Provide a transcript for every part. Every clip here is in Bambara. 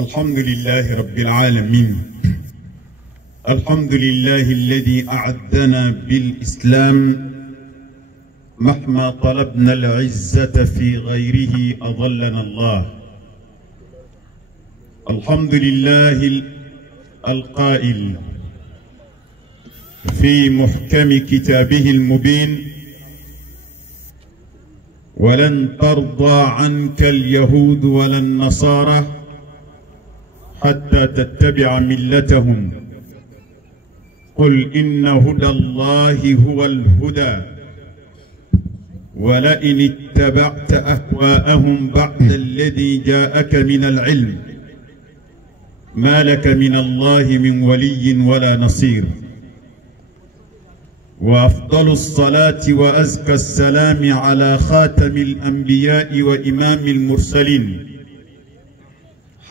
الحمد لله رب العالمين. الحمد لله الذي أعدنا بالإسلام مهما طلبنا العزة في غيره أظلنا الله. الحمد لله القائل في محكم كتابه المبين: ولن ترضى عنك اليهود ولا النصارى حتى تتبع ملتهم قل إن هدى الله هو الهدى ولئن اتبعت أهواءهم بعد الذي جاءك من العلم ما لك من الله من ولي ولا نصير. وأفضل الصلاة وأزكى السلام على خاتم الأنبياء وإمام المرسلين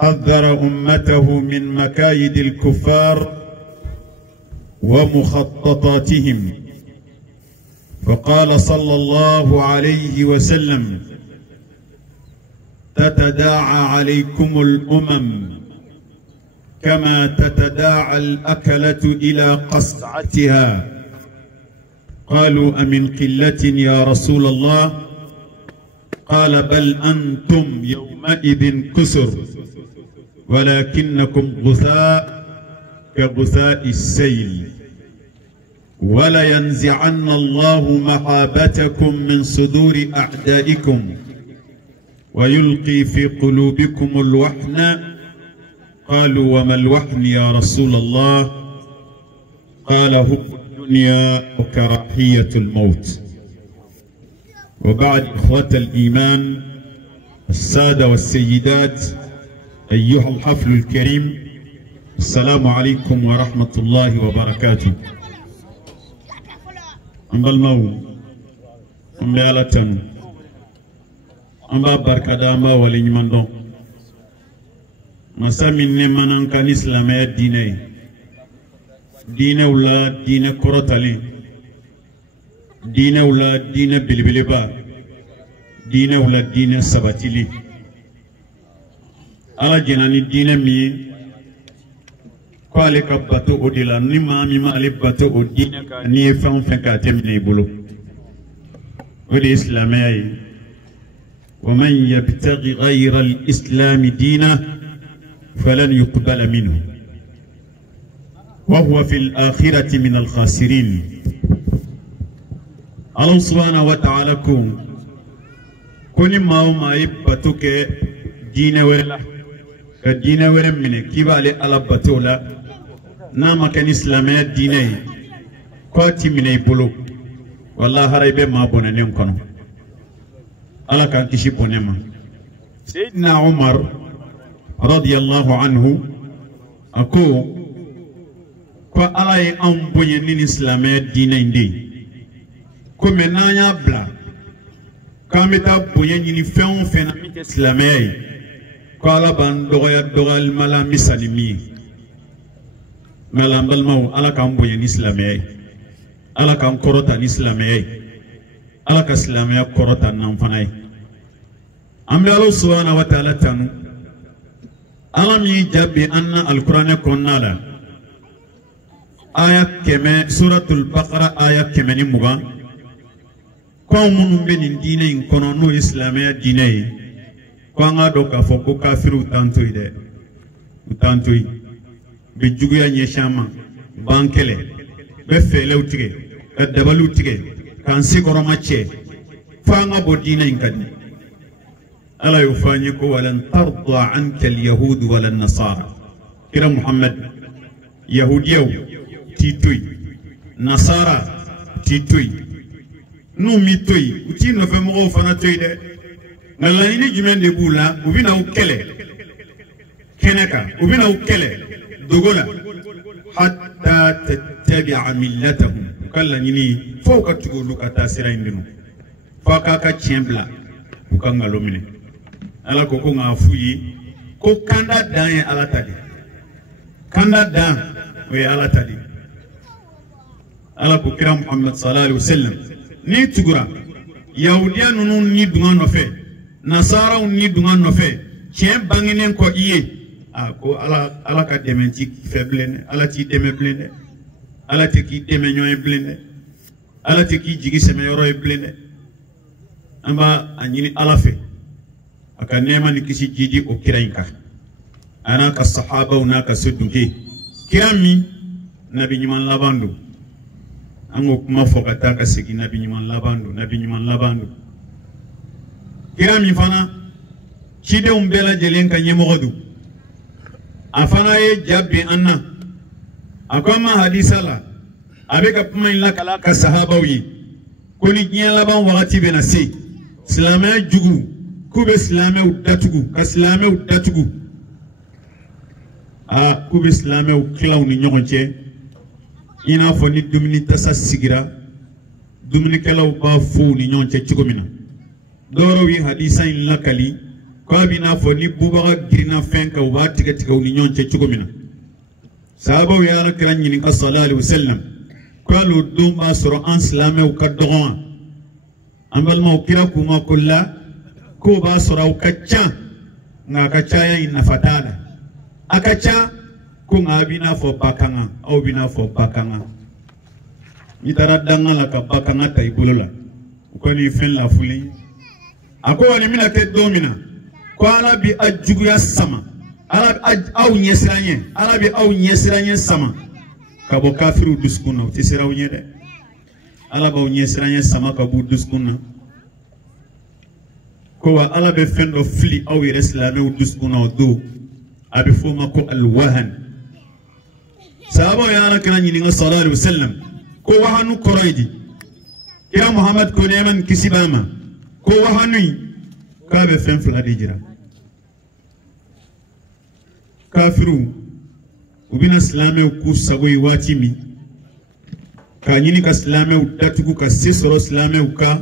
حذر أمته من مكايد الكفار ومخططاتهم، فقال صلى الله عليه وسلم: تتداعى عليكم الأمم كما تتداعى الأكلة إلى قصعتها. قالوا: أمن قلة يا رسول الله؟ قال: بل أنتم يومئذ كسر ولكنكم غثاء كغثاء السيل، ولينزعن الله محابتكم من صدور أعدائكم ويلقي في قلوبكم الوحن. قالوا: وما الوحن يا رسول الله؟ قال: حب الدنيا وكراهية الموت. وبعد، إخوة الإيمان السادة والسيدات، أيها الحفل الكريم، السلام عليكم ورحمة الله وبركاته. أم بالمو أم بالتن أم ببركة داما ولنمندو مسامين نمانان كان إسلامي ديني دين ولا دين كرتالي دين ولا دين بلبلبا دين ولا دين سباتيلي على جناني دين مي قال كبتو أدلا نما مما لبتو أدين كاني فان فكاتم ليبلو والإسلامي ومن يبتغي غير الإسلام دينا فلن يقبل منه وهو في الآخرة من الخاسرين. الله سبحانه وتعالى كوني ما يبتوك دين ولا كدين ولا منه كيبالي على بتولا نام كان إسلامي ديني كواتي مني بلو والله هرب ما بوننيم كنو على كان كشي بونيما. سيدنا عمر رضي الله عنه أكو كو على أم بونين إسلامي ديني دي كو منايا بلا كامتا بونين فيون فيناميك إسلامي قال بان دوغيا دوغال ملا مسالمي ملا بالمو على كان بوين اسلامي على كان كروتا اسلامي على كاسلامي كروتا نانفناي ام الله سبحانه وتعالى تنو علم يجابي ان القران كنالا آية كما سورة البقرة آية كما نمغا قوم من دينين كنونو اسلامي دينين kwanga do ka foko kafiru tantoi de tantoi be juguya nyeshama bankele be fele utige e dabalu utige kan sikoro mache fanga bodina inkadi ala yufanye ko walan tarda anka alyahud wala nasara kira muhammad yahudiyo titoi nasara titoi no mitoi uti no fe mo fana toi de نلاني جمن دبولا وبينا وكله كنكا وبينا وكله دوغولا حتى تتبع ملتهم كلا نيني فوق تقولوا كتاسرين دينو فكاكا تشمبلا وكان غلوميني على كوكو غافوي كو كاندا دان على تادي كاندا دان وي على تادي على كوكرا محمد صلى الله عليه وسلم ني تغرا يهوديان نون ني دوغان نوفي nasara ni dunga nofe chien banginen ko iye ko ala ka dementi faible ala ti deme blende ala te ki deme nyoy blende ala te ki jigi seme yoro blende amba anyini ala fe aka nema ni kisi jidi o kirainka ana ka sahaba una ka sudunke kirami nabi nyuman labandu ango kuma fokata ka segi nabi nyuman labandu kirami fana chide umbela jelen ka nyemogodu afana ye jabbi anna akoma hadisa la abeka puma illa kala ka sahabawi koni nyen laban wakati bena si islamay jugu kube islamay udatugu ka islamay udatugu kube islamay uklaw ni nyogonche ina fo ni dumini tasa sigira dumini kelaw ba fu ni nyonche chigomina doro wi hadisa illa kali ko bina fo ni bubaga girina fenka wa tiga tiga ni nyonche chigomina sahaba wi ala kran ni ka sallallahu alaihi wasallam ko lu dumba soro an islamay ukaddoga ambal ma ukira kuma kulla ko ba soro ukacca nga kacha ya ina fatala akacha ko ngabina fo bakanga au bina fo bakanga mitara danga la ka bakanga taibulula ko ni fen la fuli ako wani mina ke domina ko ala bi ajugu ya sama ala au nyesiranye ala bi au nyesiranye sama kabo kafiru duskuna tisira unyede ala ba nyesiranye sama kabo duskuna ko wa ala be fendo fli au islame duskuna do abi foma ko alwahan sahaba ya ala kana nyini sallallahu alaihi wasallam ko wahanu koraidi ya muhammad ko neman kisibama ko wahanu ka be fen fla dijira kafiru ubina islame ku sagoy watimi ka nyini ka islame udatugu ka sisoro islame ka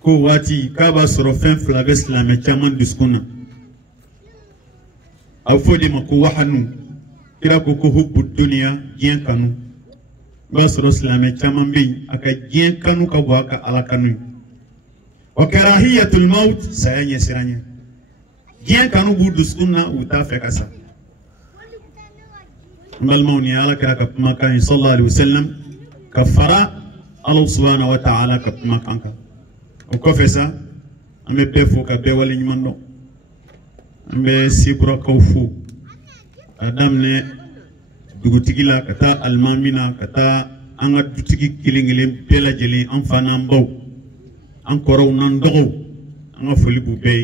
ko wati ka ba soro fen fla be islame chaman duskuna afodi mako wahanu kira ko hubbu dunya gien kanu ba soro islame chaman bi aka gien kanu ka waka ala kanu wa karahiyatul maut sayanya siranya gien kanu budu sunna uta fekasa mbal mauni ala kira ka makan sallallahu alaihi wasallam kafara Allah subhanahu wa ta'ala ka makanka o kofesa ame pefo ka be wali nyimando ambe sibro kawfu adam ne dugutigila kata almamina kata anga dutigi kilingile bela jeli an fana mbaw an koro nan dogo anga foli bu be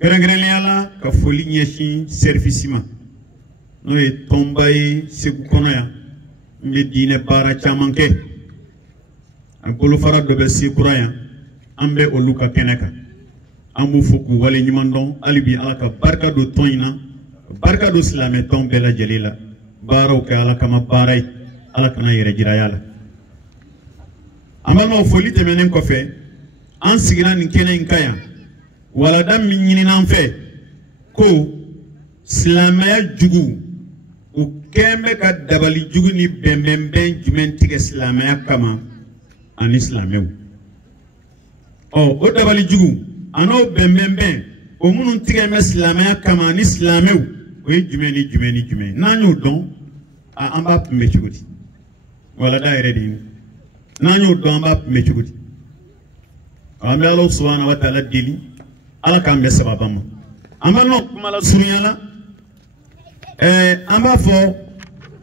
grengrenle ala ka foli nyeshi servicima no e tombay segu konoya mbe dine bara chamanke an bolu fara do be sikuraya ambe oluka keneka amu fuku wale nyimandon alibi ala ka barka do toina barka do islame ton bela jalila baro ka ala kama baray ala kana yere jirayala amal ma foli temenen ko fe an sigira ni kenen kaya wala dam min nyini nan fe ko islame jugu o kembe ka dabali jugu ni bembemben jumen tige islame kama an islame o dabali jugu ano bembemben o munun tige me islame kama an islame o jumeni nanyo don amba mechugudi wala daire din nanyo don amba mechugudi ambe Allah subhanahu wa ta'ala dili ala kambe sababama amba no kumala suryala amba fo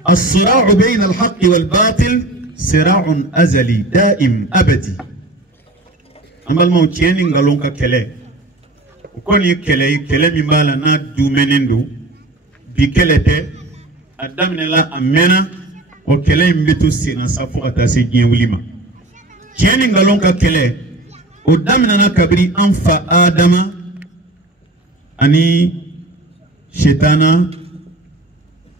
الصراع بين الحق والباطل صراع أزلي دائم أبدي أما الموتين نقولون كله وكوني كله مبالا نادو منندو بكلته أدمنا لا أمنا وكله مبتو سينا سافو أتاسي جيوليما كيني نقولون كله ودمنا نكبري أنفا آدم أني شيطانا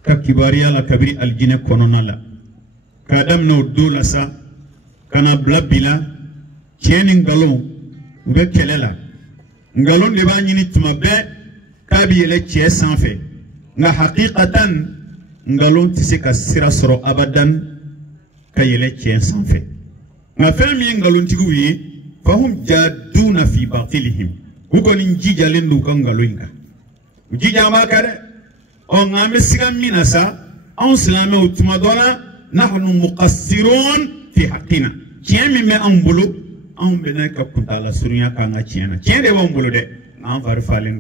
ككباريا لا كبري الجنة كونونا لا كادم نو دولا سا كنا بلابيلا كيني نقولون وبكللا نقولون لباني نتما بي كابي يلي سانفي nga haqiqatan ngalon tise ka sira soro abadan ka yele cien sanfe nga fami ngalon tiguwi fahum jaduna fi batilihim huko ni njija lendu ka ngaloinga jijama kare o ngame siga minasa on silame utuma dona nahnu muqassirun fi haqqina tiemi me on bulu on bena ka kuntala surunya ka nga tiena tiende won bulu de an far falen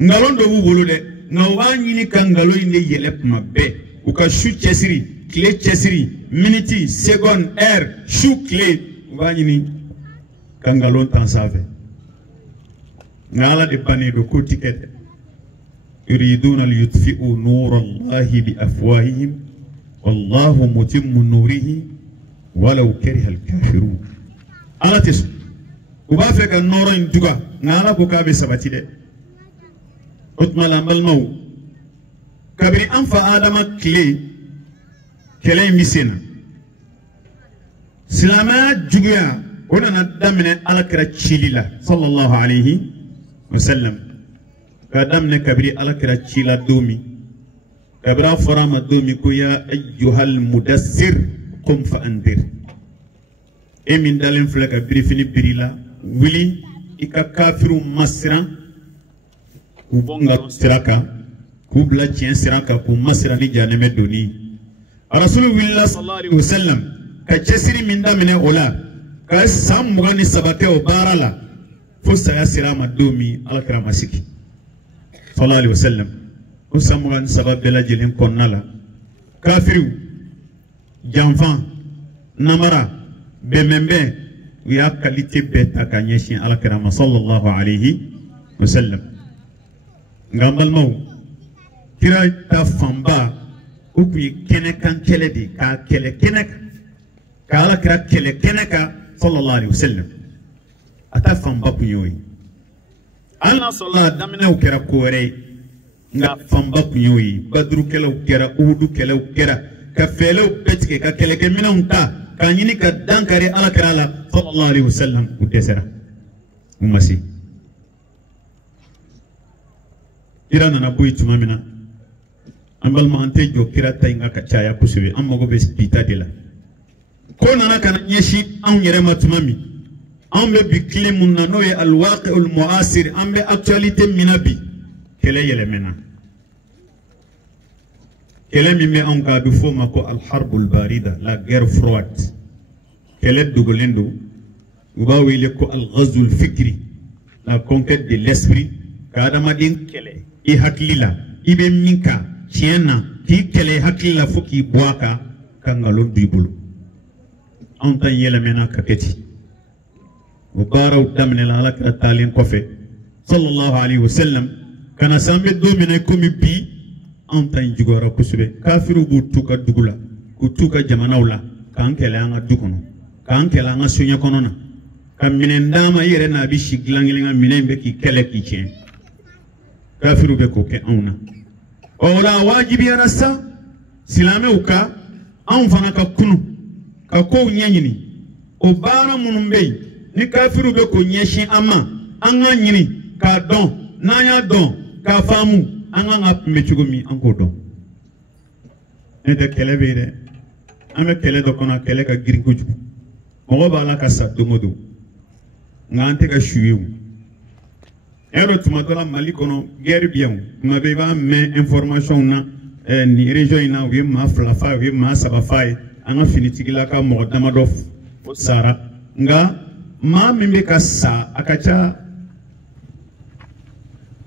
ngalon do bulu de ngawani ni kangalo inde yelep mabbe u ka shu chesiri clé chesiri minute seconde heure shu clé wani ni kangalon tan save ngala de panedo ko tikete yuriduna liyutfi'u nur Allah bi afwahihim wallahu mutimmu nurihi walau kariha al-kafirun ala tis uba fe ka noro induga ngala ko kabe sabati de utma lambal maw kabri anfa adama clé kele misena silama juguya وننا دمنا على كرتشيلا صلى الله عليه وسلم كدمنا كبري على كرتشيلا دومي كبرا فرام دومي كويا أيها المدثر قم فأنذر إمين دالين فلك بريفني بريلا ولي إكا كافر مسرا كوبونغا سراكا كوبلا تشين سراكا كو مسرا نجانم دوني رسول الله صلى الله عليه وسلم كجسري من دمنا أولا ka sam mugani sabate o barala fo saga sirama domi alakra masiki sallallahu alaihi wasallam o sam mugani sababe la jelen konnala kafiru janfan namara bemembe ya qualité beta kanyeshi alakra sallallahu alaihi wasallam ngambal maw kira ta famba o bi kenekan keledi ka kele keneka ka alakra kele keneka صلى الله عليه وسلم أتفهم بقيوي الله صلى الله دمنا وكرا كوري نفهم بقيوي بدرو كلا وكرا أودو كلا وكرا كفلو بتك كلا كمنا ونتا كانيني كدان كري على كرالا صلى الله عليه وسلم وتسرا ومسي إيرانا نبوي تمامنا أمبل ما أنت جو كرا تاينغا كتشايا كسوي أم مغو بس بيتا ديلا كوننا كان يشي أن يرمى تمامي أم بكل من نوع الواقع المعاصر أم بأكتواليتي منابي كلا يلمنا كلا مما أنك بفوما كو الحرب الباردة لا غير فروات كلا دوغلندو وباوي لكو الغزو الفكري لا conquête de l'esprit كادا مدين كلا إهاكليلا إبه منكا تيانا كي كلا إهاكليلا فوكي بواكا كانغالون ديبولو أنت يلمنا ككتي وبارو دمنا لك التالين كفي صلى الله عليه وسلم كان سامي دومنا كومي بي أنت يجورا كسبه كافرو بوتوكا دوغلا كوتوكا جمانولا كان كلانا دوكونو كان كلانا سونيا كونونا كان منين داما يرنا بيشي غلانغلينا منين بكي كلكي تشين كافرو بكو كي أونا أولا واجب يا رسا سلامي وكا أون فانا كونو kako nyanyini o bara munumbe ni kafiru be ko nyeshi ama anga nyini ka don nanya don ka famu anga ngap mechugomi anko don ede kelebe de ame kele do kona kele ka girinko jugu mo bala ka sa domodo ngante ka shuyu ero tumadola malikono guerre bien mabe ba me information na ni région ina wi ma flafa wi ma sabafa anga finitigila ka mo damado sara nga ma mimbe ka sa akacha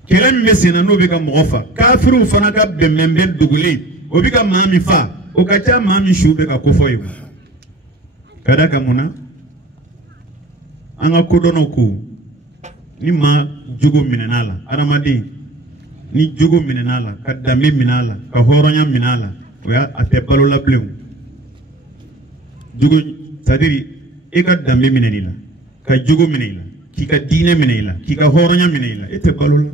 kele mimbe sina no be ka mofa kafiru fana ka bemembe dugule obi ka mami fa o kacha mami shube ka kofoyo kada kamuna anga kodono ku ni ma jugo minenala aramadi ni jugo minenala ka dami minala ka horonya minala oya atebalo la bleu jugo sadiri eka dambe minenila ka jugo minela kika dine minela kika horonya minela ete balula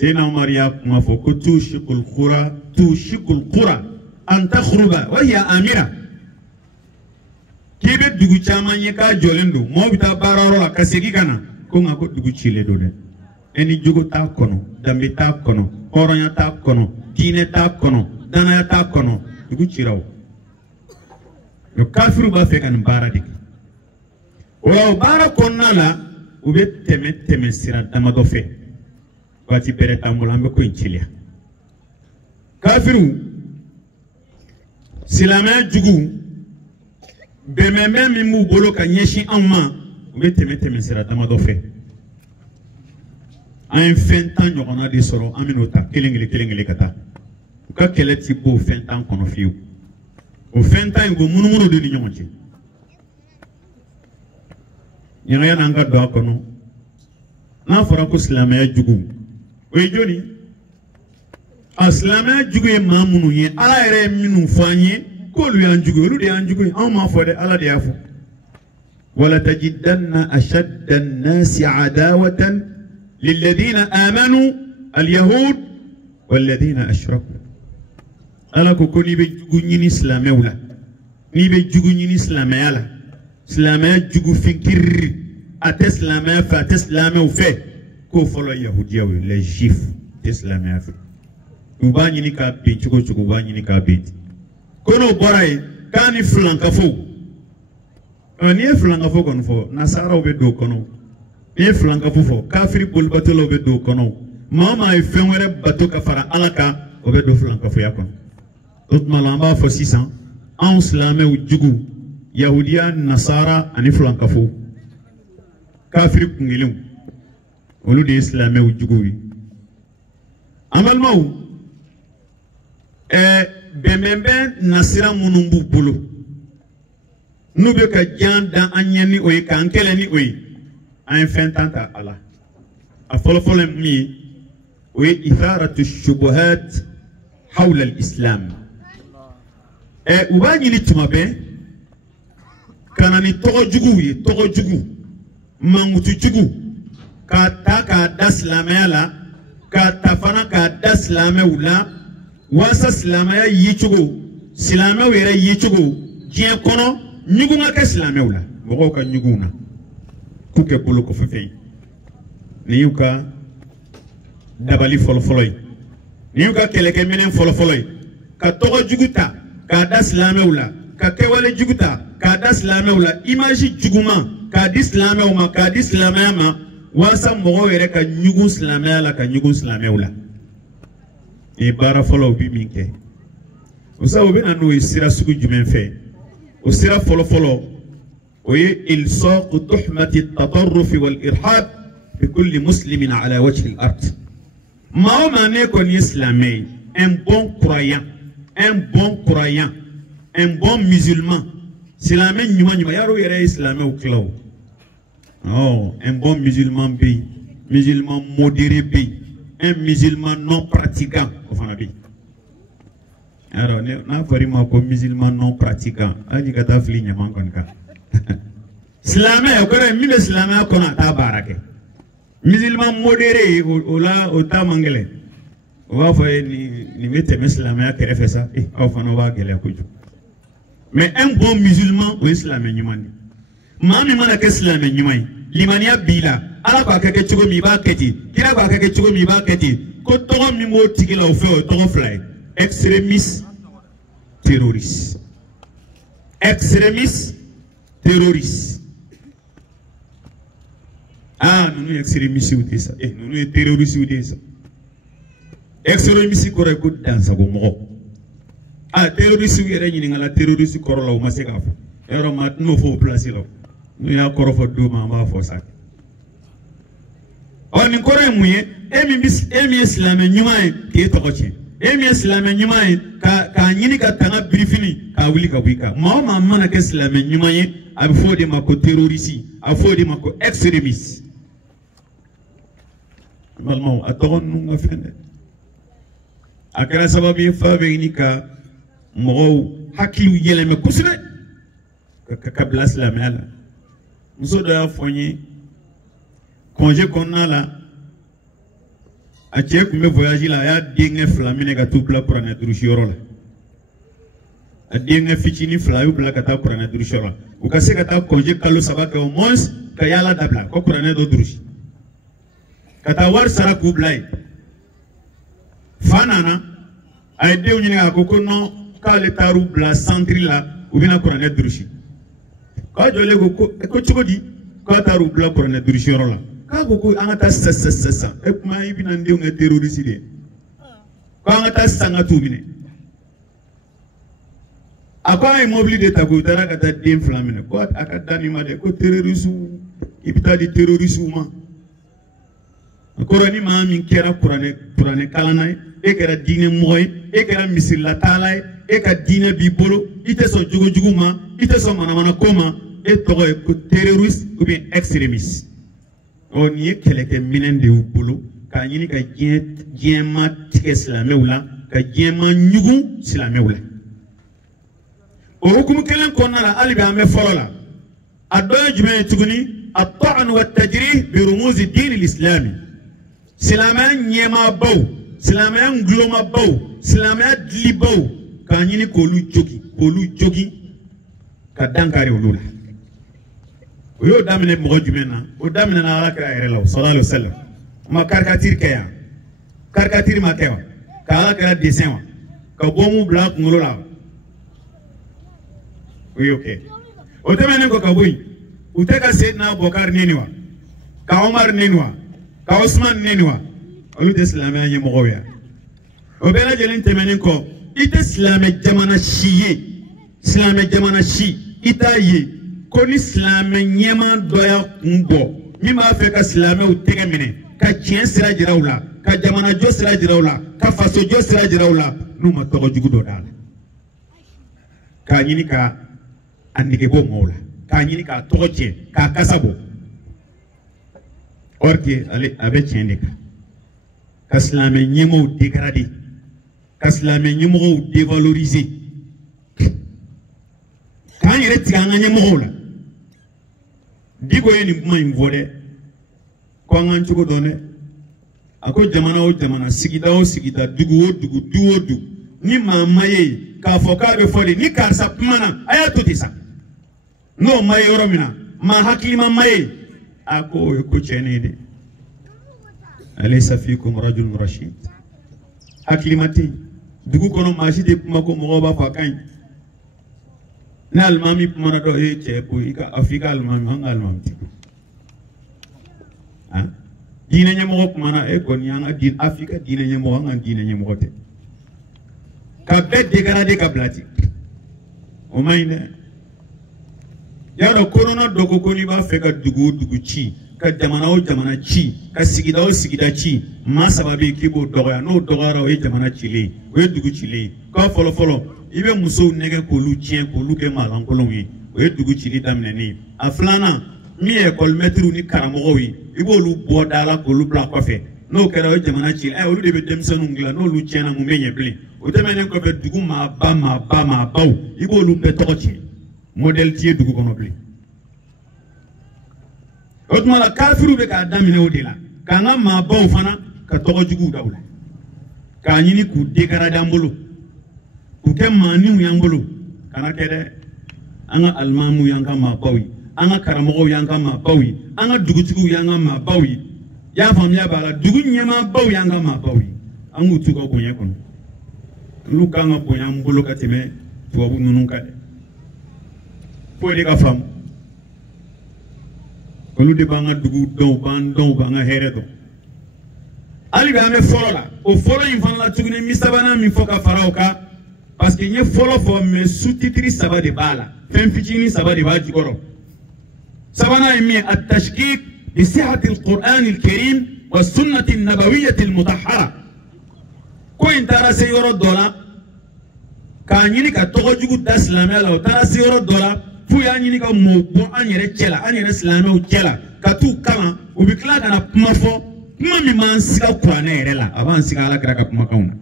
سيدنا عمر يقول فتوشك القرى أن تخرب وهي آمرة كيف تدعو شامان يكا جولندو مو بتا بارارو كسيكي كنا كونغا كو تدعو شيلي دولة أني جوغو تاكونو دمبي تاكونو هورانيا تاكونو دينة تاكونو دانا تاكونو تدعو شيراو يو كافرو بافيكا نبارا ديك ولو بارا كونا لا u bɛ tɛmɛ sira damadɔ fɛ waati bɛrɛ t'an bolo an bɛ ko in ciliya kafiriw silamɛya jugu bɛnbɛnbɛn min b'u bolo ka ɲɛsin anw ma u bɛ tɛmɛ sira damadɔ fɛ an ye fɛn 10 ɲɔgɔnna de sɔrɔ an bɛn'o ta kelen kelen ka taa u ka kɛlɛ ti bɔ o fɛn 10 kɔnɔ fiyewu o fɛn 10 in ko munumunu de ni ɲɔgɔn cɛ ɲɛnaya n'an ka don a kɔnɔ n'a fɔra ko silamɛya jugu o ye jɔnni a silamɛya jugu ye maa minnu ye ala yɛrɛ ye minnu fɔ an ye k'olu y'an jugu olu de y'an jugu ye anw m'a fɔ dɛ ala de y'a fɔ ولتجدن أشد الناس عداوة للذين آمنوا اليهود والذين أشركوا ألا كوني بجوجين إسلامي ولا ني بجوجين إسلامي على إسلامي جوجو فكر أتسلامي فأتسلامي وفي كوفلو يهوديا ولا جيف تسلامي في وباني نكابي جوجو وباني نكابي كونو براي كاني فلان كفو ni ye filankafo kɔni fɔ nasaraw bɛ don kɔnɔ ni ye filankafo fɔ kafiri bolibatɔlaw bɛ don kɔnɔ maa maa ye fɛn wɛrɛ bato ka fara ala kan o bɛ don filankafoya kɔnɔ o tuma la an b'a fɔ sisan anw silamɛw jugu yahudiya nasara ani filankafo kafiri kunkelenw olu de ye silamɛw juguw ye an balimaw bɛnbɛnbɛn nasira minnu b'u bolo n'u bɛ ka jan da an ɲɛ ni o ye k'an kɛlɛ ni o ye an ye fɛn 10 ta a la a fɔlɔfɔlɔ ye min ye o ye itharatu shubuhat hawla al-islam u b'a ɲini tuma bɛɛ ka na ni tɔgɔ juguw ye tɔgɔ jugu mankutu jugu k'a ta k'a da silamɛya la k'a ta fana k'a da silamɛw la walasa silamɛya yicogo silamɛw yɛrɛ yicogo diɲɛ kɔnɔ ɲugun ka kɛ silamɛw la mɔgɔw ka ɲugun na k'u kɛ bolo kɔfɛ fɛn ye nin y'u ka dabali fɔlɔfɔlɔ ye nin y'u ka kɛlɛkɛminɛn fɔlɔfɔlɔ ye ka tɔgɔ jugu ta k'a da silamɛw la ka kɛwale jugu ta k'a da silamɛw la image juguman k'a di silamɛw ma k'a di silamɛya ma walasa mɔgɔw yɛrɛ ka ɲugun silamɛya la ka ɲugun silamɛw la ni baara fɔlɔw bi min kɛ o sabu u bɛ na n'o ye sira sugu jumɛn fɛ o sira fɔlɔfɔlɔ o ye ilsaqu tuhmati at-tatarruf wal-irhab bi kulli muslimin ala wajhi al-ard maa o maa ne kɔni ye silamɛ ye un bon croyant un bon musulman silamɛ ɲuman yarɔ yɛrɛ ye silamɛw tila o un bon musulman bɛ yen musulman modéré bɛ yen un musulman non pratiquant o fana bɛ yen alors n'a fɔra i ma ko musulman non pratiquant hali ka taa fili ɲaman kɔni kan silamɛ o kɔrɔ min bɛ silamɛya kɔnɔ a t'a baara kɛ musulman modéré o la o ta man gɛlɛn o b'a fɔ nin bɛ tɛmɛ silamɛya kɛrɛfɛ sa aw fana b'a gɛlɛya kojugu mais un bon musulman o ye silamɛ ɲuman de maa min mana kɛ silamɛ ɲuman ye limaniya b'i la ala k'a kɛ cogo min i b'a kɛ ten kira k'a kɛ cogo min i b'a kɛ ten ko tɔgɔ min b'o tigi la o fɛ o ye tɔgɔ fila ye extrémiste terroriste extrémiste terroriste nous extrémistes ou ça nous terroristes ou ça extrémiste kɔrɔ ko dansago mɔgɔ terroriste yɛrɛ ɲininka la terroriste kɔrɔ la o ma se k'a fɔ yɔrɔ ma n'o fɔ o place la n'u y'a kɔrɔ fɔ don ma an b'a fɔ sa nin kɔrɔ ye mun ye e min ye silamɛ ɲuman ye k'e tɔgɔ tiɲɛ e min ye silamɛ ɲuman ye k'a ɲini ka tanga birifini k'a wuli ka bɔ i kan maa o maa mana kɛ silamɛ ɲuman ye a bɛ fɔ o de ma ko terroriste a bɛ fɔ o de ma ko extrémiste balimaw a tɔgɔ ninnu ka fɛn dɛ a kɛra sababu ye fa bɛ ɲini ka mɔgɔw hakiliw yɛlɛmɛ kosɛbɛ ka bila silamɛya la muso dɔ y'a fɔ n ye congé kɔnɔna la a cɛ tun bɛ voyage la a y'a denkɛ 2 minɛ ka t'u bila kuranɛ durusiyɔrɔ la a denkɛ fitinin 2 a y'u bila ka taa kuranɛ durusiyɔrɔ la u ka se ka taa congé kalo 3 kɛ au moins ka yaala dabila ko kuranɛ dɔ durusi ka taa wari sara k'u bila yen fa nana a ye denw ɲininka a ko non k'ale taar'u bila centre la u bɛna kuranɛ durusi k'a jɔlen ko cogo di Quand tu as roulé pour une durceur là, quand beaucoup en a ça, et puis il vient de dire terroriste. Quand on a ça, on a tout miné. À quoi un mobile de tabou, tu as des inflammés. Quoi, à quoi d'animaux de quoi terroriste ou il peut être terroriste ou moi. Encore ni ma min kera kurane kalanay e kera dine moy e kera misil la talay e ka dine bibolo ite so jugo ma ite so mana koma e togo e ko terroriste ou bien extrémiste on y keleke minen de ubulu ka nyini ka jema islamé wala ka jema nyugu islamé wala o hukum kelen konna ali be ame folola ado jume tuguni at-ta'n wa at-tajrih bi rumuz ad-din al-islami silamɛ ɲɛma baw silamɛ nguloma baw silamɛ dili baw k'a ɲini k'olu jogi ka dankari olu la o y'o daminɛ mɔgɔ jumɛn na o daminɛ na Alakira yɛrɛ la sallallahu alaihi wasallam ma karikatiri kɛ yan karikatiri ma kɛ wa ka Alakira dessin wa ka bɔmu bila a kunkolo la o y'o kɛ o tɛmɛnen kɔ ka bɔ yen u tɛ ka Seydina Abubakar neni wa ka Omar neni wa ka Osman nenwa olu de silamɛ ye mɔgɔw ya o bɛɛ lajɛlen tɛmɛnen kɔ i tɛ silamɛ jamana si ye silamɛ jamana si i t'a ye ko ni silamɛ ɲɛma dɔ y'a kun bɔ min b'a fɛ ka silamɛw tɛgɛ minɛ ka tiɲɛ sira jira u la ka jamanajɔ sira jira u la ka fasojɔ sira jira u la n'u ma tɔgɔ jugu dɔ d'a la k'a ɲini ka a nege bɔ mɔgɔw la k'a ɲini k'a tɔgɔ tiɲɛ k'a kasa bɔ. Or que avec tiendé qu'aslamé niemo dégradé qu'aslamé niemo dévalorisé quand il est tiré niemo là digo yeni kuma imvode ko ngan tuko donné ako jamana o jamana sigida o sigida dugu ni mamaye ka foka be fodi ni karsa mana aya to tisa no maye oromina ma hakima maye ako ekuchenede alaysa fikum rajul rashid haklimati dugu kono masjid mako mogoba fakan na almami mana do e che ko ika afika almami hanga almami ha dina nyamo mana e ko nyanga din afrika dina nyamo hanga dina nyamo te ka be degradé ka blati o mayne yaro corona dogo koni ba fe ka dugu ci ka jamana o jamana ci ka sigida o sigida ci ma sababe kibo dogoya no dogara o jamana ci le o dugu ci le ka folo ibe muso nege ko lu cien ko lu ke malan ko longi o dugu ci li damne ni aflana mi école maître ni karamo wi ibo lu bodala ko lu bla ko fe no kera o jamana ci o lu de be demsanu ngla no lu ciena mu menye ble o temene ko be dugu ma baw ibo lu be to ci modèle tie dugu kono bli otuma la kafiru be ka damine o de la ka nga ma baw fana ka togo jugu dawla ka nyini ku degara dambolo ku ke mani yangolo kana kede anga almamu yanga ma bawi anga karamo yanga ma bawi anga dugu jugu yanga ma bawi ya famia bala dugu nyema baw yanga ma bawi angu tuko bonya kono lu kanga bonya mbolo ka teme tuwabu nunun kade pour les femmes. Quand nous débangons du banga heredo. Ali ba me folo la. O folo infan la tugune mi sabana mi foka faraoka parce que nye folo fo me sous-titre saba de bala. Fem fitini saba de baji goro. Sabana emi at-tashkik bi sihhat al-Qur'an al-Karim wa sunnah an-nabawiyyah al-mutahhara. Ko intara se yoro dola ka nyini ka togo jugu daslamé la o tara se yoro dola fuya nyini ka mo bon anyere chela anyere islamé o chela ka tu kama o bi kla kana kuma fo kuma mi man sika Qur'ana yere la aban sika ala kra ka kuma kauna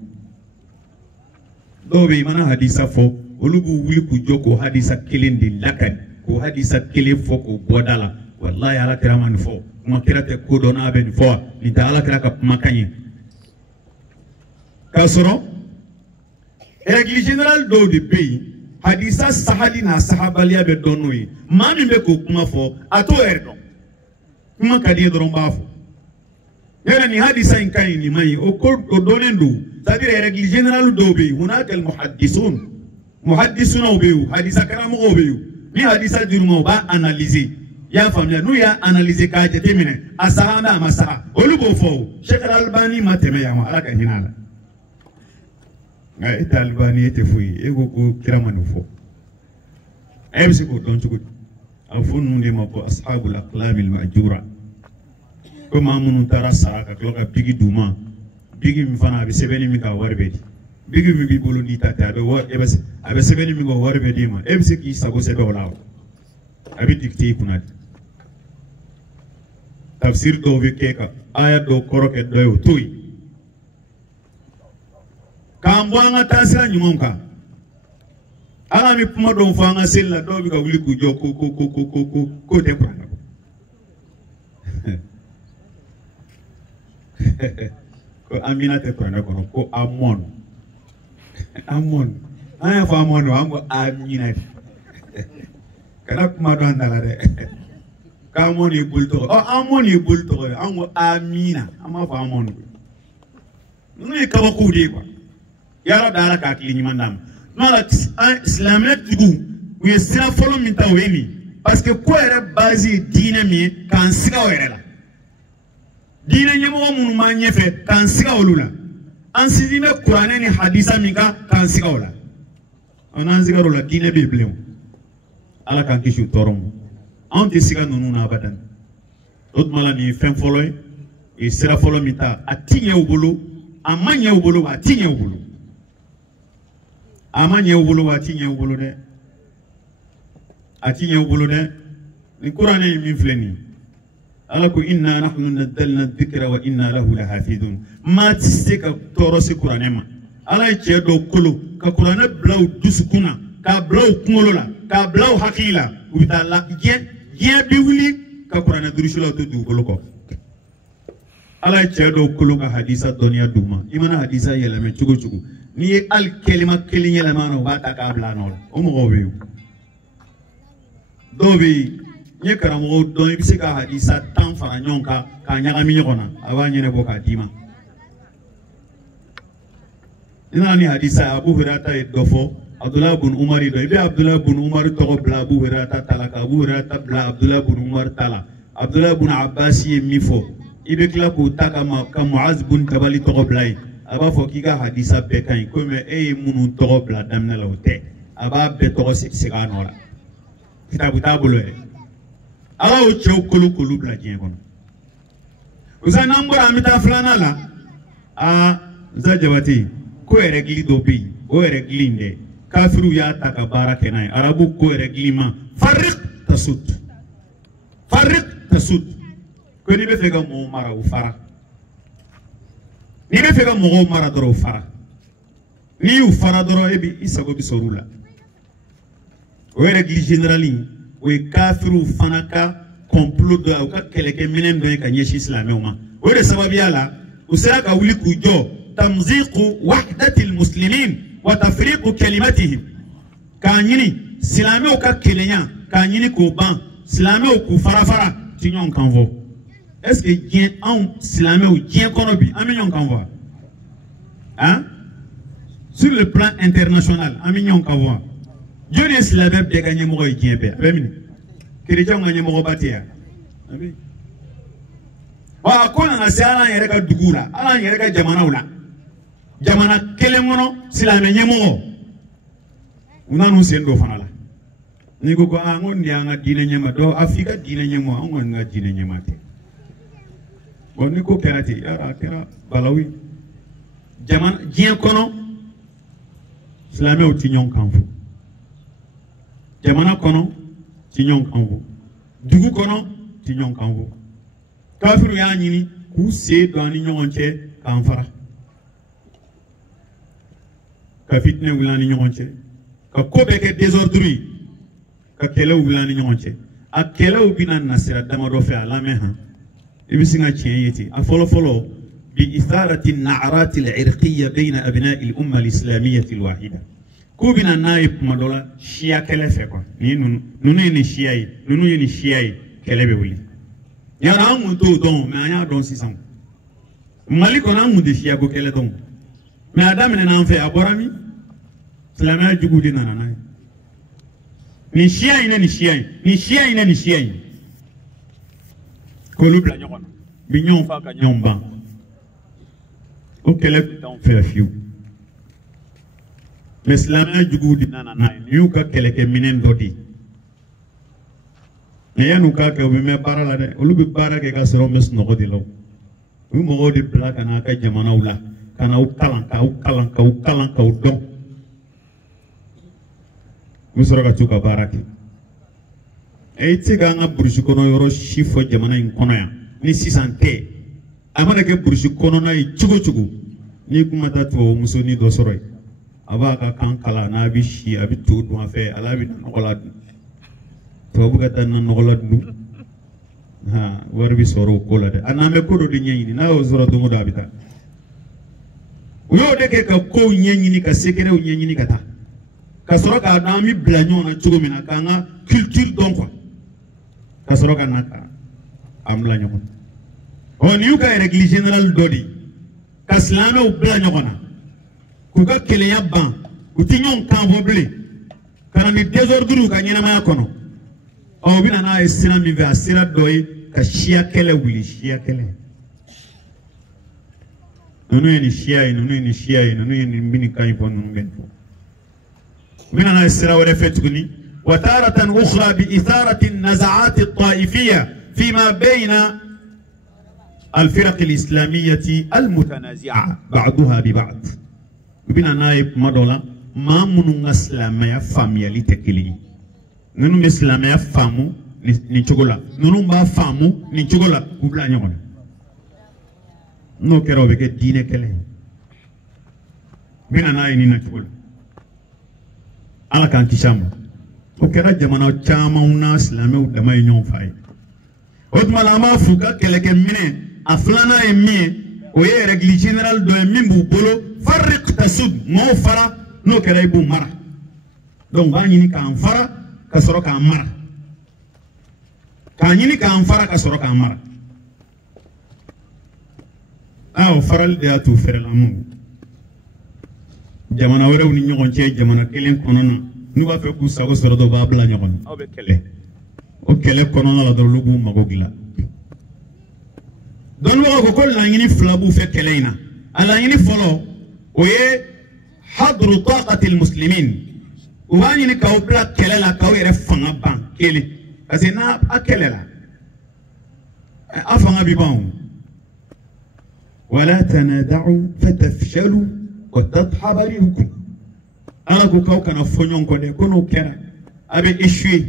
do be mana hadisa fo olubu wuli ku joko hadisa kelen de lakan ko hadisa kelen fo ko bodala wallahi ala kra man fo kuma kra te ko dona ben fo ni ta ala kra ka kuma kanye kasoro règle générale do pays hadisa sahali na sahabalia be donoi mami be ko kuma fo ato erdo kuma kadi doron bafo yana ni hadisa in kan ni mai o ko donendu c'est-à-dire règle générale do be hunaka al muhaddithun be hadisa karamo be ni hadisa dirmo ba analyser ya famia nu ya analyser ka jatemine asahana amasaha olugo fo Sheikh Al-Albani mateme ya ala ka hinala ngai Al-Albani ete fui ego ko kiramanu fo emsi ko don chugo afunu de mako ashabul aqlam al-ma'jura ko mamun tara saraka kloka bigi duma bigi mi fana be sebeni mi ka warbedi bigi mi bi bolu ni tata be wo ebes abe sebeni mi go warbedi ma emsi ki sago sebe wala abi dikti kunati tafsir do be keka aya do koroke do yo tuy kambwanga tasira nyumonka ala mi puma do fanga sella do bi ka wuli ku jo ko te prana ko amina te prana ko amon aya fa amon wango amina kana kuma do andala de kamoni bulto amoni bulto ango amina ama fa amon ni kaba ku de kwa yara dara ka kili mandam no la islamique tugu we sira follow minta weni parce que ko era base dina mi kan siga wera la dina nyemo munu ma nyefe kan siga olula an sidina qur'ane ni hadisa mi kan siga ola onan siga ola dina bible ala kan kishu torom on te siga nunu na abadan ot mala ni fen follow e sira follow minta atinye ubulu amanya ubulu atinye ubulu amanye ubulu atinye ubulu de atinye ubulu de ni qur'ane min fleni alako inna nahnu nazzalna dhikra wa inna lahu lahafidun ma tisika torosi qur'ane ma ala che do kolo ka qur'ane blaw dusukuna ka blaw kungolola ka blaw hakila ubitala yen biwili ka qur'ane durishula to du koloko ala che do kolo ka hadisa dunya duma imana hadisa yela me chugo chugo ni al kelima kelinya la mano bata ka bla no o mo gobe dobi nye karamo don bi se ka hadisa tan fara nyonka ka nyaga mi nyona abanye ne boka dima ina ni hadisa Abu Hurairah e dofo Abdullah ibn Umar do ibe Abdullah ibn Umar to bla Abu Hurairah talaka Abu Hurairah bla Abdullah ibn Umar tala Abdullah ibn Abbas ye mifo ibe kla ko taka ma ka Muaz ibn Jabal to blai aba fo kika hadisa be kan ko me e munun to bla damna lawte aba be to se ga nora kitabu tabulo ala o chew kolu bla jien kono usa nambura amita flana la za jabati ko regli do bi o regli nde kafiru ya taka barake nay arabu ko regli ma farriq tasud ko ni be fega mo mara u fara ni be fega mo mara doro fara ni u fara doro ebi isago bi sorula o regli generali o kafiru fanaka complot do ka keleke minen do ka nyeshi islamema o de sababi ala usara ka wuli ku jo tamziqu wahdati almuslimin wa tafriqu kalimatihim ka nyini islameo ka kelenya ka nyini ko ban islameo ku farafara tinyon kanvo est-ce que bien en islameo bien kono bi aminyon kanvo hein sur le plan international aminyon kanvo Dieu ne s'lave de gagner mo y bien be abemini chrétien gagner mo batia abi wa ko na sala yere ka dugura ala yere ka jamana wala jamana kelengono silame nyemo unanu sendo fanala ni ko ango ndianga dine nyema do Afrika dine nyemo ango nga dine nyemate bonni ko kerati ara kera balawi jamana jien kono silame o tinyon kanfu jamana kono tinyon kanfu dugu kono tinyon kanfu kafiru ya nyini ku se do ani nyonche kanfara ka fitne wulani nyonche ka kobeke désordre ka kele wulani nyonche a kele ubina nasira damado fe alame ha ibisinga chiyeti a follow bi itharati an-na'rat al-'irqiyya bayna abna'i al-umma al-islamiyyah al-wahida kubina naib madola shia kele fe ko ni nunu ni shia yi nunu ni shia yi kele be wuli ya na mu to don me anya don sisan mali ko na mu de shia go kele don me adam ne na nfe aborami islamia jugu di nana ni shia ina ni shia ni shia ina ni shia k'olu bila ɲɔgɔn na bi ɲɔgɔn fa ka ɲɔgɔn ban o kɛlɛ t'anw fɛ fiyewu mais silamɛya juguw de nana n'a ye nin y'u ka kɛlɛkɛminɛn dɔ de ye mais yan'u k'a kɛ u bɛ mɛn baara la dɛ olu bɛ baara kɛ ka sɔrɔ u bɛ sunɔgɔ de la u bɛ mɔgɔw de bila ka n'a ka jamanaw la ka n'aw kalan k'aw kalan k'aw kalan k'aw dɔn u bɛ sɔrɔ ka t'u ka baara kɛ i tɛ se k'an ka burusi kɔnɔ yɔrɔ si fɔ jamana in kɔnɔ yan ni sisan tɛ a mana kɛ burusi kɔnɔna ye cogo o cogo n'i kun ma taa tubabu musonin dɔ sɔrɔ yen a b'a ka kan kalan n'a bɛ si a bɛ to dun a fɛ ala bɛ nɔgɔ la dun tubabu ka taa na nɔgɔ la dun wari bɛ sɔrɔ o ko la dɛ a n'an bɛ ko dɔ de ɲɛɲini n'a y'o sɔrɔ don o don a bɛ taa u y'o de kɛ ka kow ɲɛɲini ka sekerew ɲɛɲini ka taa ka sɔrɔ k'a dɔn an bɛ bila ɲɔgɔn na cogo min na k'an ka culture dɔn quoi ka sɔrɔ ka na ka an bila ɲɔgɔn na ɔ nin y'u ka règle générale dɔ de ye ka silamɛw bila ɲɔgɔn na k'u ka kelenya ban u tɛ ɲɔgɔn kan fɔ bilen ka na ni désordre ka ɲɛnamaya kɔnɔ ɔ u bɛ na n'a ye sira min fɛ a sira dɔ ye ka siya kɛlɛ wuli siya kɛlɛ ninnu ye nin siya ye ninnu ye nin siya ye ninnu ye nin minnu ka ɲi fɔ ninnu bɛ nin fɔ u bɛ na n'a ye sira wɛrɛ fɛ tuguni وتارة أخرى بإثارة النزاعات الطائفية فيما بين الفرق الإسلامية المتنازعة بعضها ببعض بنا نايب مدولا ما من اسلام يفهم يلي تكلي ننو اسلام يفهمو نيچوغولا ننو با فهمو نيچوغولا وبلا نيون نو كيرو بك دين كلي بنا ناي ني نيچوغولا ala kan kisama o kɛra jamana caman na silamɛw dama ye ɲɔgɔn fa ye o tuma la an b'a f'u ka kɛlɛkɛminɛ a filanan ye min ye o ye règle générale dɔ ye min b'u bolo farriq tasud mɔgɔw fara n'o kɛra i b'u mara donc b'a ɲini k'an fara ka sɔrɔ k'an mara k'an ɲini k'an fara ka sɔrɔ k'an mara o farali de y'a to fɛrɛlamu jamana wɛrɛw ni ɲɔgɔn cɛ jamana kelen kɔnɔ na n'u b'a fɛ k'u sago sɔrɔ dɔ b'a bila ɲɔgɔn na aw bɛ kɛlɛ o kɛlɛ kɔnɔna la dɔrɔn olu b'u mago dilan dɔnnibagaw ko ko laɲini fila b'u fɛ kɛlɛ in na a laɲini fɔlɔ o ye hadru taqatil muslimin u b'a ɲini k'aw bila kɛlɛ la k'aw yɛrɛ fanga ban kelen parce que n'a a kɛlɛ la a fanga bɛ ban o wala tanada'u fatafshalu wa tadhhaba rihukum ala ko k'aw kana fɔ ɲɔgɔn kɔ dɛ ko n'o kɛra a bɛ échouer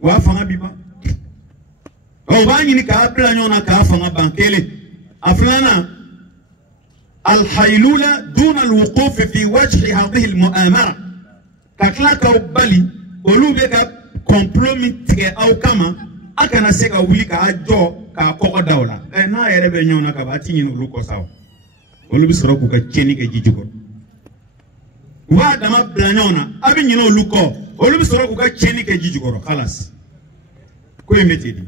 wa fanga bɛ ban o b'a ɲini k'a bila ɲɔgɔn na k'a fanga ban kelen a filanan alhaylula duna alwuquf fi wajhi hadhihi almu'amara ka tila k'aw bali olu bɛ ka complot min tigɛ aw kama a kana se ka wuli k'a jɔ k'a kɔgɔ da o la n'a yɛrɛ bɛ ɲɔgɔn na ka ban a ti ɲini olu kɔ sa olu bɛ sɔrɔ k'u ka tiɲɛni kɛ ji jukɔrɔ u b'a dama bila ɲɔgɔn na a bɛ ɲinɛ olu kɔ olu bɛ sɔrɔ k'u ka tiɲɛni kɛ ji jukɔrɔ halas ko in bɛ ten de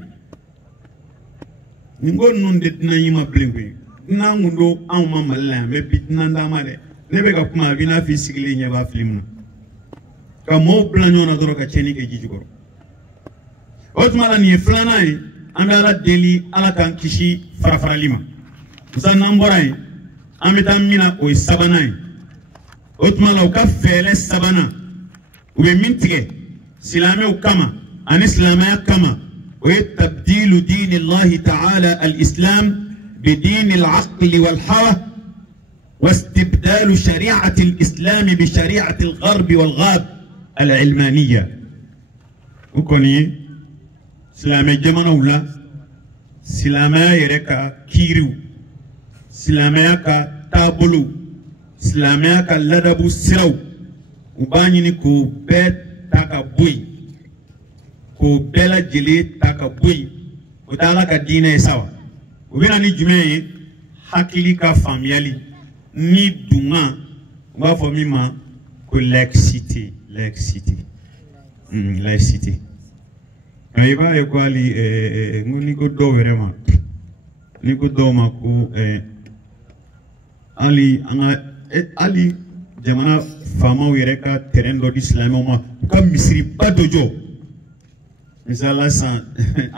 nin ko ninnu de tɛna y'i ma bilen koyi n'an kun don anw ma mali la yan mɛ bi tɛna d'an ma dɛ ne bɛ ka kuma a bɛ n'a fɔ i sigilen ɲɛ b'a film na ka mɔɔw bila ɲɔgɔn na dɔrɔn ka tiɲɛni kɛ ji jukɔrɔ o tuma la nin ye filanan ye an bɛ ala deli ala k'an kisi farafarali ma musa n'an bɔra yen an bɛ taa min na o ye sabanan ye o tuma la u ka fɛɛrɛ sabanan u bɛ min tigɛ silamɛw kama ani silamɛya kama o ye tabdilu diini allahi ta'ala al-islam بدين العقل والهوى واستبدال شريعة الإسلام بشريعة الغرب والغاب العلمانية وكوني سلام جمعنا ولا سلام يركا كيرو سلام يكا تابلو سلام يكا لدبو سرو وبانيني كو بيت تاكا بوي كو بلا جلي تاكا بوي وتالا كدين يساوا u bɛna ni jumɛn ye hakili ka faamuyali ni dunga u b'a fɔ min ma ko laïcité laïcité laïcité i b'a ye ko hali n'i ko dɔw yɛrɛ ma n'i ko dɔw ma ko hali an ka hali jamana faamaw yɛrɛ ka terrain dɔ di silamɛw ma u ka misiriba dɔ jɔ misala san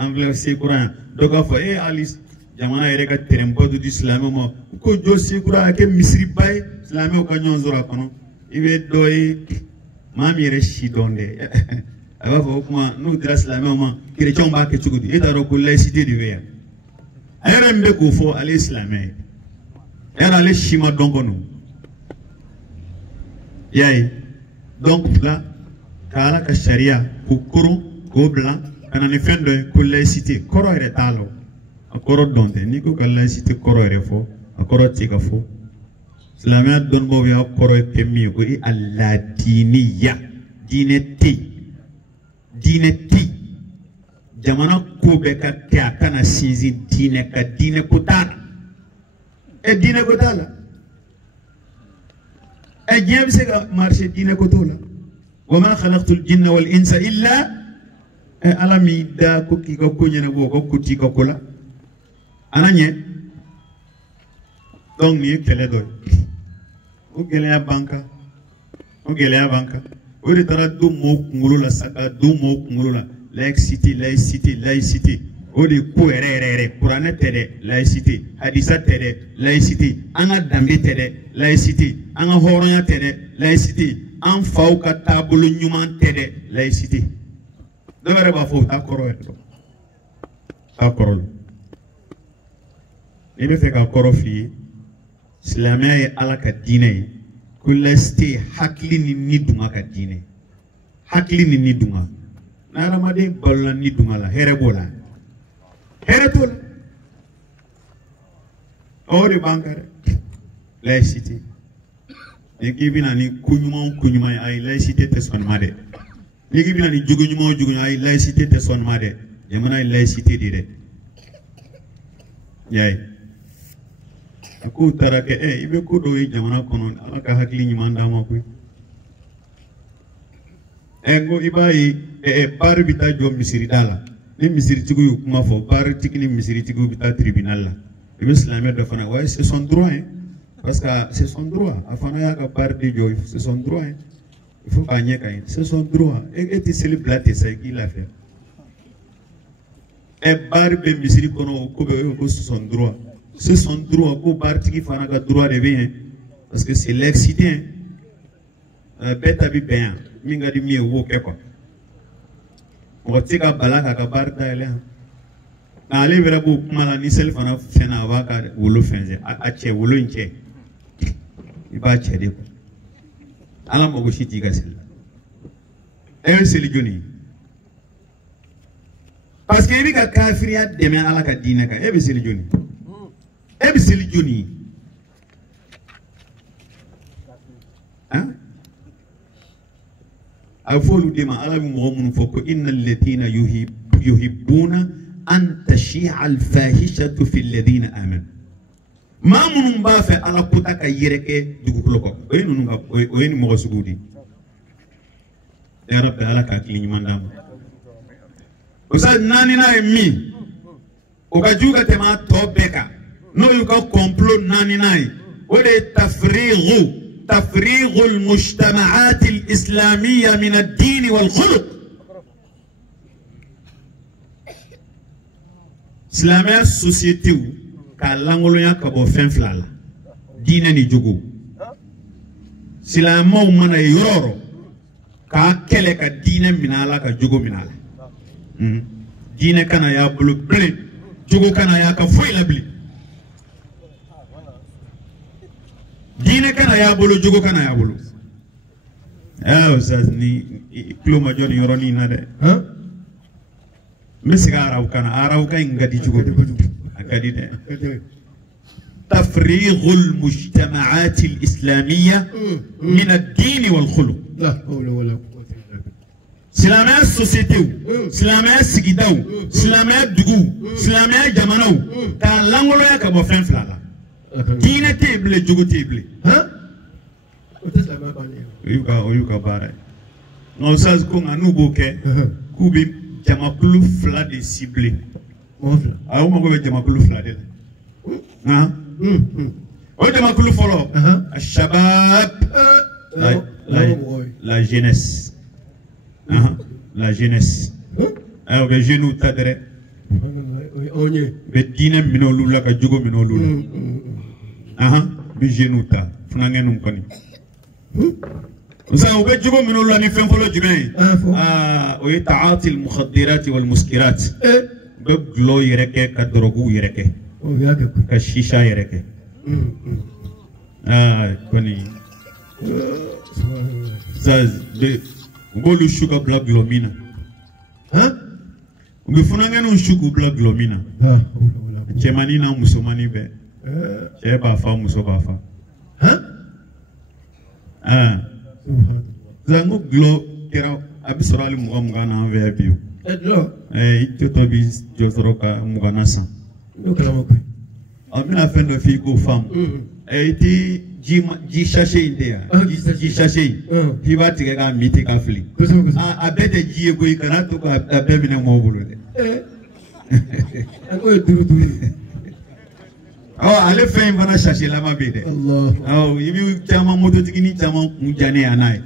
enveloppe sekura doka fo alice jamana yɛrɛ ka terrainba dɔ di silamɛw ma ko jɔ sekura a kɛ misiriba ye silamɛw ka ɲɔgɔn sɔrɔ a kɔnɔ i bɛ dɔ ye maa min yɛrɛ si dɔn dɛ a b'a fɔ o kuma n'u dira silamɛw ma kerecɛnw b'a kɛ cogo di e t'a dɔn ko laïcité de bɛ yan a yɛrɛ min bɛ k'o fɔ ale ye silamɛ ye yɛrɛ ale si ma dɔn kɔnɔ i y'a ye donc la ka ala ka sariya k'o koron k'o bila ka na ni fɛn dɔ ye ko laïcité kɔrɔ yɛrɛ t'a la a kɔrɔ dɔn tɛ n'i ko ka laïcité kɔrɔ yɛrɛ fɔ a kɔrɔ tɛ ka fɔ silamɛya dɔnnibaaw y'a kɔrɔ kɛ min ye o ye a ladiniya diinɛ tɛ yen diinɛ tɛ yen jamana ko bɛɛ ka kɛ a kana sinsin diinɛ ka diinɛ ko t'a la diinɛ ko t'a la diɲɛ bɛ se ka marché diinɛ ko t'o la wa ma khalaqtul jinna wal insa illa ala m'i da ko k'i ka ko ɲɛnabɔ o ka ko t'i ka ko la ana ɲɛ donc nin ye kɛlɛ dɔ ye o gɛlɛya b'an kan o gɛlɛya b'an kan o de taara don mɔɔw kunkolo la sa ka don mɔɔw kunkolo la laïcité laïcité laïcité o de ko yɛrɛ yɛrɛ yɛrɛ kuranɛ tɛ dɛ laïcité hadisa tɛ dɛ laïcité an ka danbe tɛ dɛ laïcité an ka hɔrɔnya tɛ dɛ laïcité an faw ka taabolo ɲuman tɛ dɛ laïcité dɔw yɛrɛ b'a fɔ o t'a kɔrɔ yɛrɛ dɔn t'a kɔrɔ dɔn n'i bɛ fɛ ka kɔrɔ f'i ye silamɛya ye ala ka diinɛ ye ko laïcité hakili ni ni dunga ka diinɛ hakili ni ni dunga na hadamaden balola ni dunga la hɛrɛ b'o la hɛrɛ t'o la o de b'an kan dɛ laïcité n'i k'i bɛna ni ko ɲuman o ko ɲuman ye ayi laïcité tɛ sɔn nin ma dɛ n'i k'i bɛna ni jogo ɲuman o jogo ɲuman ayi laïcité tɛ sɔn nin ma dɛ jamana ye laïcité de dɛ y'a ye a ko taara kɛ i bɛ ko dɔw ye jamana kɔnɔ ala ka hakili ɲuman d'an ma koyi n ko i b'a ye baari bɛ taa jɔ misirida la ni misiritigiw y'u kuma fɔ baaritigi ni misiritigiw bɛ taa tribunal la i bɛ silamɛ dɔ fana wa c'est son droit hein parce que c'est son droit a fana y'a ka baari de jɔ c'est son droit hein il faut k'a ɲɛ ka ɲi c'est son droit e tɛ seli bila ten sa i k'i lafiya baari bɛ misiri kɔnɔ o ko bɛ ko c'est son droit. C'est son droit, ko baritigi fana ka droit de bɛ yen parce que c'est laïcité bɛɛ ta bɛ bɛn yan min ka di min ye o b'o kɛ quoi mɔgɔ tɛ se ka bala k'a ka baari dayɛlɛ yan nka ale yɛrɛ b'o kuma la ni seli fana fɛnna a b'a ka wolo fɛnsɛn a cɛ wolo in cɛ i b'a cɛ de quoi ala mago si t'i ka seli la e bɛ seli joli parce que i bɛ ka kafiriya dɛmɛ ala ka diinɛ kan e bɛ seli joli. E bɛ seli joli a bɛ fɔ olu de ma ala bɛ mɔgɔ minnu fɔ ko inna allatheena yuhibbuna an tashi'a al-fahishatu fi alladheena amanu maa minnu b'a fɛ ala kota ka yɛrɛkɛ dugukolo kan o ye ninnu ka o ye nin mɔgɔ sugu de ye ya rabbi ala ka hakili ɲuman d'an ma o sa naaninan ye min o ka jugu ka tɛmɛ a tɔ bɛɛ kan n'o y'u ka complot naaninan ye o de ye تفريغ المجتمعات الإسلامية من الدين والخلق إسلامية سوسيتيو كالانغوليا كابو فنفلالا دين نيجوغو سلامو من يورو كاكله كدين منالا كجوغو منالا دين كان يا بلو بلي جوغو كان يا كفويلا بلي دين كان يا بلو جوغو كان يا بلو استاذ ني كلو ما جوني يوروني نادي مسكا عراو كان غادي جوغو غادي ده تفريغ المجتمعات الإسلامية من الدين والخلق لا حول ولا قوة إلا بالله. سلامة سوسيتيو سلامة سجداو سلامة دغو سلامة جمانو كالانغولو يا كابو فين فلالا دين تيبل جوجو تيبل ها وتسلم عليه oyuka bara non ça ko nganu boke kubi jamakulu fla de ciblé mofla awu mako be jamakulu fla de ha o jamakulu folo الشباب la jeunesse la jeunesse o bɛ jeune ta dɛrɛ On y est. bɛ diinɛ minɛ olu la ka jogo minɛ olu la bɛ jeune ta funangɛninw kɔni مثلا وبيجيبوا من ولا نفهم فلو جماعي ويتعاطي المخدرات والمسكرات بقلو يركه كدروغو يركه كشيشة يركه كوني زاز بقولوا شوكا بلا غلومينا وبيفنانغنو شوكو بلا غلومينا جماني نا مسلماني به شيء بافا مسو بافا zango glo kera abisrali mu mugana envers bio ito bi josroka mugana san amina fendo fi ko fam ti ji chercher idea ji chercher fi ba tige ga miti ka fli abete ji ego ikana to ka abemine mo bulu de ako duru ale fɛn fana chercher lama be de i bi caman moto tigini caman kun jane anai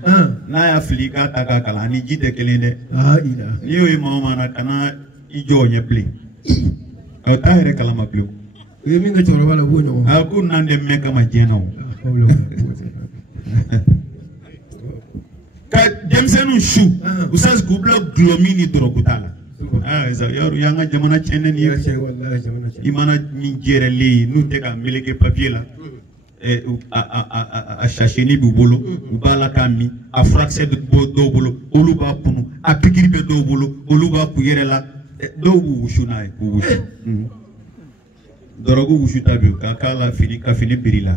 n'a y'a fili k'a ta ka kalan ni ji tɛ kelen dɛ ni y'o ye mama na kana i jɔ ɲɛ bilen o t'a yɛrɛ kalama bilen o ye min kɛ cɛkɔrɔba la o b'o ɲɔgɔn ko n'an tɛ mɛn kama diɲɛ na o ka denmisɛnninw su u sasi k'u bila gulɔmin ni dɔrɔgu t'a la yɔrɔ y'an ka jamana tiɲɛnen ni ye i mana min jɛrɛlen n'u tɛ ka meleke papier la a sachet b'u bolo u b'a la k'a min a furakisɛ bɛ dɔw bolo olu b'a kunu a pikiri bɛ dɔw bolo olu b'a k'u yɛrɛ la dɔw b'u wusu n'a ye k'u wusu dɔrɔgu wusu ta bi k'a k'a la fini ka fini biri la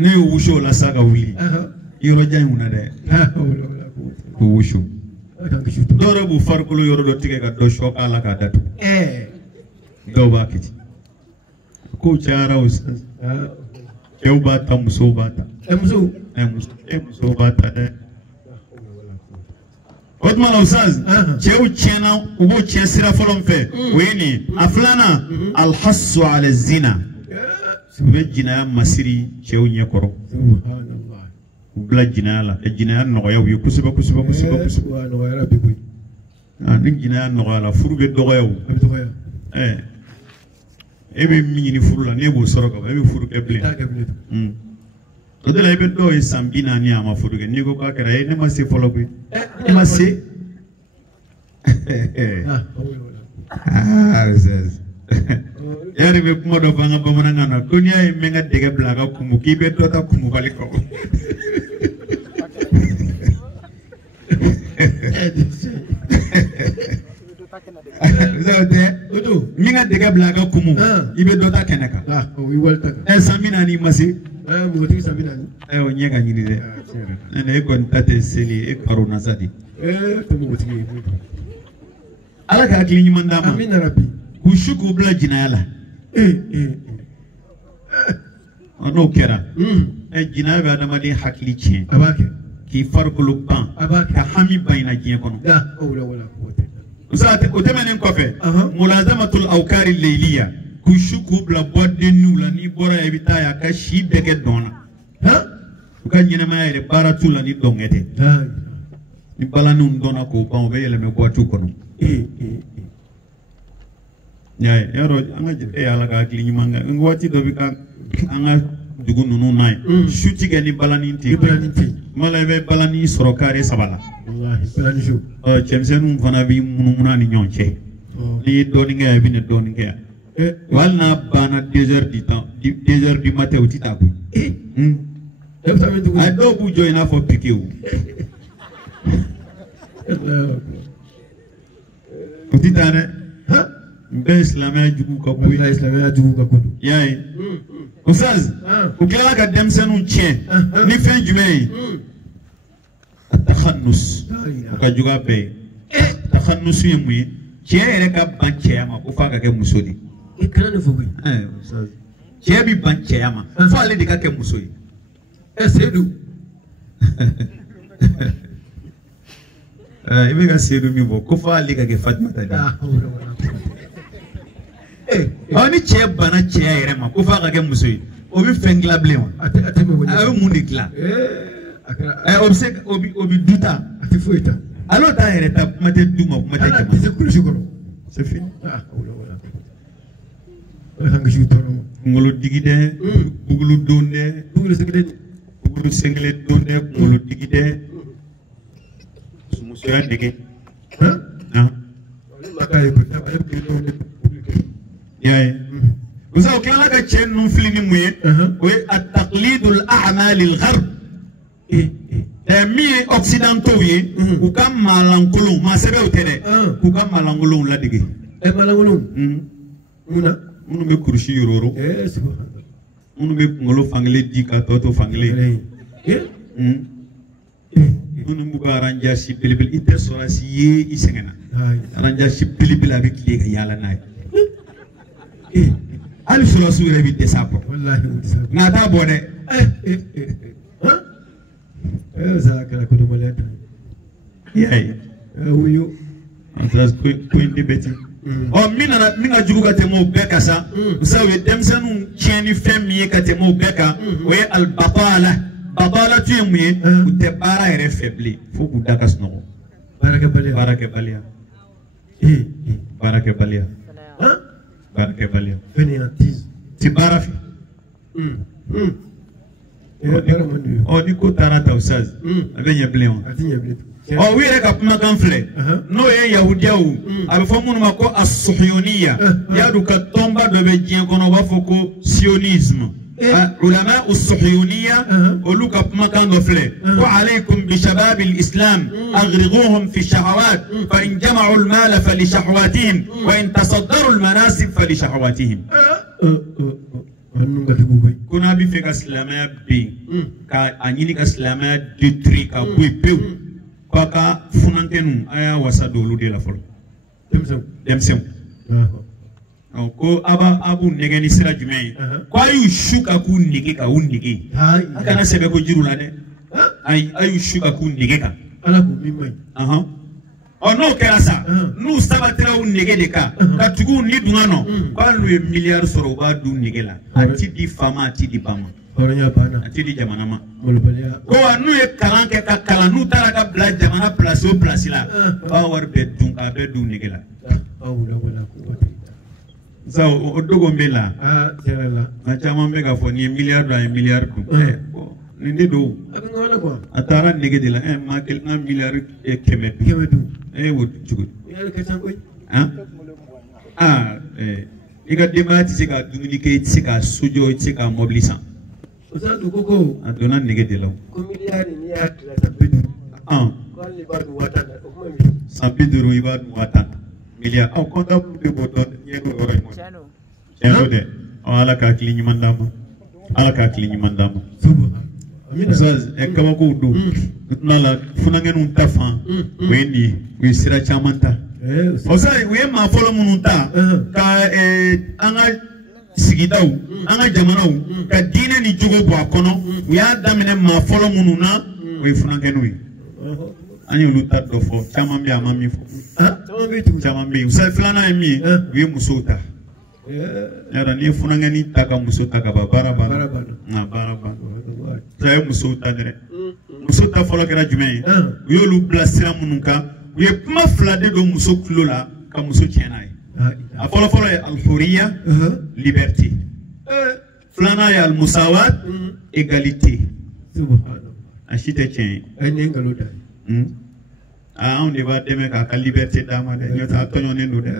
ne ye wusu o la sa ka wuli yɔrɔ jan in na dɛ k'u wusu dɔw b'u farikolo yɔrɔ dɔ tigɛ ka dɔ sɔ k'a la k'a datugu dɔw b'a kiti ko cayara o sisan cɛw b'a ta musow b'a ta musow b'a ta dɛ o tuma na o sisan cɛw tiɲɛna u b'o tiɲɛ sira fɔlɔ min fɛ o ye nin ye a filanan alhasu ala zina u bɛ jinɛya masiri cɛw ɲɛkɔrɔ u bila jinɛya la jinɛya nɔgɔya u ye kosɛbɛ kosɛbɛ kosɛbɛ kosɛbɛ ni jinɛya nɔgɔya la furu bɛ dɔgɔya o e bɛ min ɲini furu la n'e b'o sɔrɔ ka ban e bɛ furu kɛ bilen o de la i bɛ dɔw ye san 40 a ma furu kɛ n'i ko k'a kɛra ne ma se fɔlɔ koyi ne ma se yari bɛ kuma dɔ fɔ an ka bamanankan na ko n'i y'a ye n bɛ n ka dɛgɛ bila a ka kumu k'i bɛ dɔ ta kumubali kɔ min ka dɛgɛ bila a ka kumu i bɛ dɔ ta kɛnɛ kan san 40 ma se o ɲɛ ka ɲini dɛ e kɔni ta tɛ seli e karona sa de ala ka hakili ɲuman d'a ma k'u su k'u bila jinɛya la n'o kɛra jinɛya bɛ adamaden hakili tiɲɛ k'i farikolo ban ka hami ban i la diɲɛ kɔnɔ o tɛmɛnen kɔfɛ mulazamatul awkari leiliya k'u su k'u bila bɔdenniw la n'i bɔra yan i bɛ taa yan ka si bɛɛ kɛ dɔn na u ka ɲɛnamaya yɛrɛ baara t'u la ni dɔnkɛ tɛ ni balaniw dɔnna k'o ban u bɛ yɛlɛmɛ boitiw kɔnɔ yɔrɔ an ka ala ka hakili ɲuman kɛ waati dɔ bɛ ka an ka dugu ninnu na ye su ti kɛ ni balani tɛ kuma la i bɛ balani sɔrɔ kare 3 la cɛmisɛnninw fana bɛ munumunu ni ɲɔgɔn cɛ n'i ye dɔɔnin kɛ yan i bɛ na dɔɔnin kɛ yan hali n'a banna 2 heures du matin u tɛ taa koyi a dɔw b'u jɔ i n'a fɔ piqué o tɛ taa dɛ n bɛ silamɛya jugu ka ko ye y'a ye Ustaz u tilala ka denmisɛnninw tiɲɛ ni fɛn jumɛn ye a takhannus o ka jugu a bɛɛ ye takhannus ye mun ye cɛ yɛrɛ ka ban cɛya ma ko f'a ka kɛ muso de ye cɛ bi ban cɛya ma fo ale de ka kɛ muso ye Seydou i bɛ ka Seydou min fɔ ko fo ale ka kɛ Fatumata de ni cɛ bana cɛya yɛrɛ ma ko f'a ka kɛ muso ye o bɛ fɛn dilan bilen wa a bɛ mun de dilan o bɛ du ta a tɛ foyi ta alors ta yɛrɛ ta kuma tɛ du ma kuma tɛ ala tɛ se kulusi kɔrɔ c'est fini ah wala ala ka si tɔɔrɔ ma kunkolo digi dɛ bugulu don dɛ bugulu segin bugulu sengele don dɛ kunkolo digi dɛ musoya dege y'a ye musa o tilala ka cɛ ninnu fili ni mun ye o ye at-taqlidul a'malil gharb min ye occidentaux ye u ka maalankolonw maasɛbɛw tɛ dɛ k'u ka maalankolonw ladege maalankolonw munna minnu bɛ kurusi yororo minnu bɛ kunkolo fankelen di ka tɔ to fankelen minnu b'u ka aranjasi belebele i tɛ sɔrɔsi ye i sɛgɛnna aranjasi belebele a bɛ tile ka yaala n'a ye hali sɔrɔsiw yɛrɛ bɛ dɛsɛ a kɔrɔ nka a t'a bɔ dɛ y'a ye ko in de bɛ ten min ka jugu ka tɛmɛ o bɛɛ kan sa musa u ye denmisɛnninw tiɲɛ ni fɛn min ye ka tɛmɛ o bɛɛ kan o ye alibatala batala tun ye mun ye u tɛ baara yɛrɛ fɛ bilen fo k'u da ka sunɔgɔ baarakɛbaliya ti baara fɛ ni ko taara ta usaz a bɛ ɲɛ bilen wa u yɛrɛ ka kumakan filɛ n'o ye yahudiyaw a bɛ fɔ minnu ma ko as-suhyoniya y'a dɔn ka tɔnba dɔ bɛ diɲɛ kɔnɔ u b'a fɔ ko sionisme ulama as-suhyoniya olu ka kumakan dɔ filɛ ko alaykum bi shabab al-islam aghrighuhum fi shahawat fa in jama'u al-mala fa li shahawatihim wa in tasaddaru al-manasib fa li shahawatihim ko n'a bɛ fɛ ka silamɛya ben ka a ɲini ka silamɛya détruire ka bɔ yen pewu k'a ka funankɛninw a y'a wasa don olu de la fɔlɔ denmisɛnw ko a b'u nɛgɛ ni sira jumɛn ye ko a y'u su ka k'u nege ka u nege a kana sɛbɛ ko jiriw la dɛ a y'u su ka k'u nege kan n'o kɛra sa n'u sabatira u nege de kan ka tugu ni dunga nɔ k'ale n'u ye miliyari sɔrɔ u b'a dun nege la a ti di fa ma a ti di ba ma a ti di jamana ma ko wa n'u ye kalan kɛ ka kalan n'u taara ka bila jamana pilasi o pilasi la b'a wari bɛɛ dun k'a bɛɛ dun nege la sa o dogo bɛ la nka caman bɛ k'a fɔ nin ye miliyari dun a ye miliyari dun nin de don a taara nege de la maa kelen ka miliyari kɛmɛ dun o cogo i ka denbaya tɛ se ka dumuni kɛ i tɛ se ka sojɔ i tɛ se ka mɔbili san a donna nege de la san 50 i b'a dun 10 miliyari comptable de b'o dɔn ɲɛ n'o yɔrɔ in kɔnɔ tiɲɛ don dɛ ala ka hakili ɲuman d'a ma ala ka hakili ɲuman d'a ma kabakow don la funankɛninw ta fan o ye nin ye u ye sira caman ta o ye maa fɔlɔ minnu ta ka an ka sigidaw an ka jamanaw ka diinɛ ni jogo bɔ a kɔnɔ u y'a daminɛ maa fɔlɔ minnu na o ye funankɛninw ye an y'olu ta dɔ fɔ caman bɛ yen a ma min fɔ caman bɛ yen filanan ye min ye u ye musow ta yàrá ni funankɛni ta ka muso ta ka ban baara banna nka baara banna a ye musow ta dɛ muso ta fɔlɔ kɛra jumɛn ye u y'olu bila sira minnu kan u ye kuma fila de don muso tulo la ka muso tiɲɛ n'a ye a fɔlɔfɔlɔ ye alihuriya liberté filanan ye alimusawat égalité a si tɛ tiɲɛ ye anw de b'a dɛmɛ k'a ka liberté d'a ma dɛ n'o tɛ a tɔɲɔnen don dɛ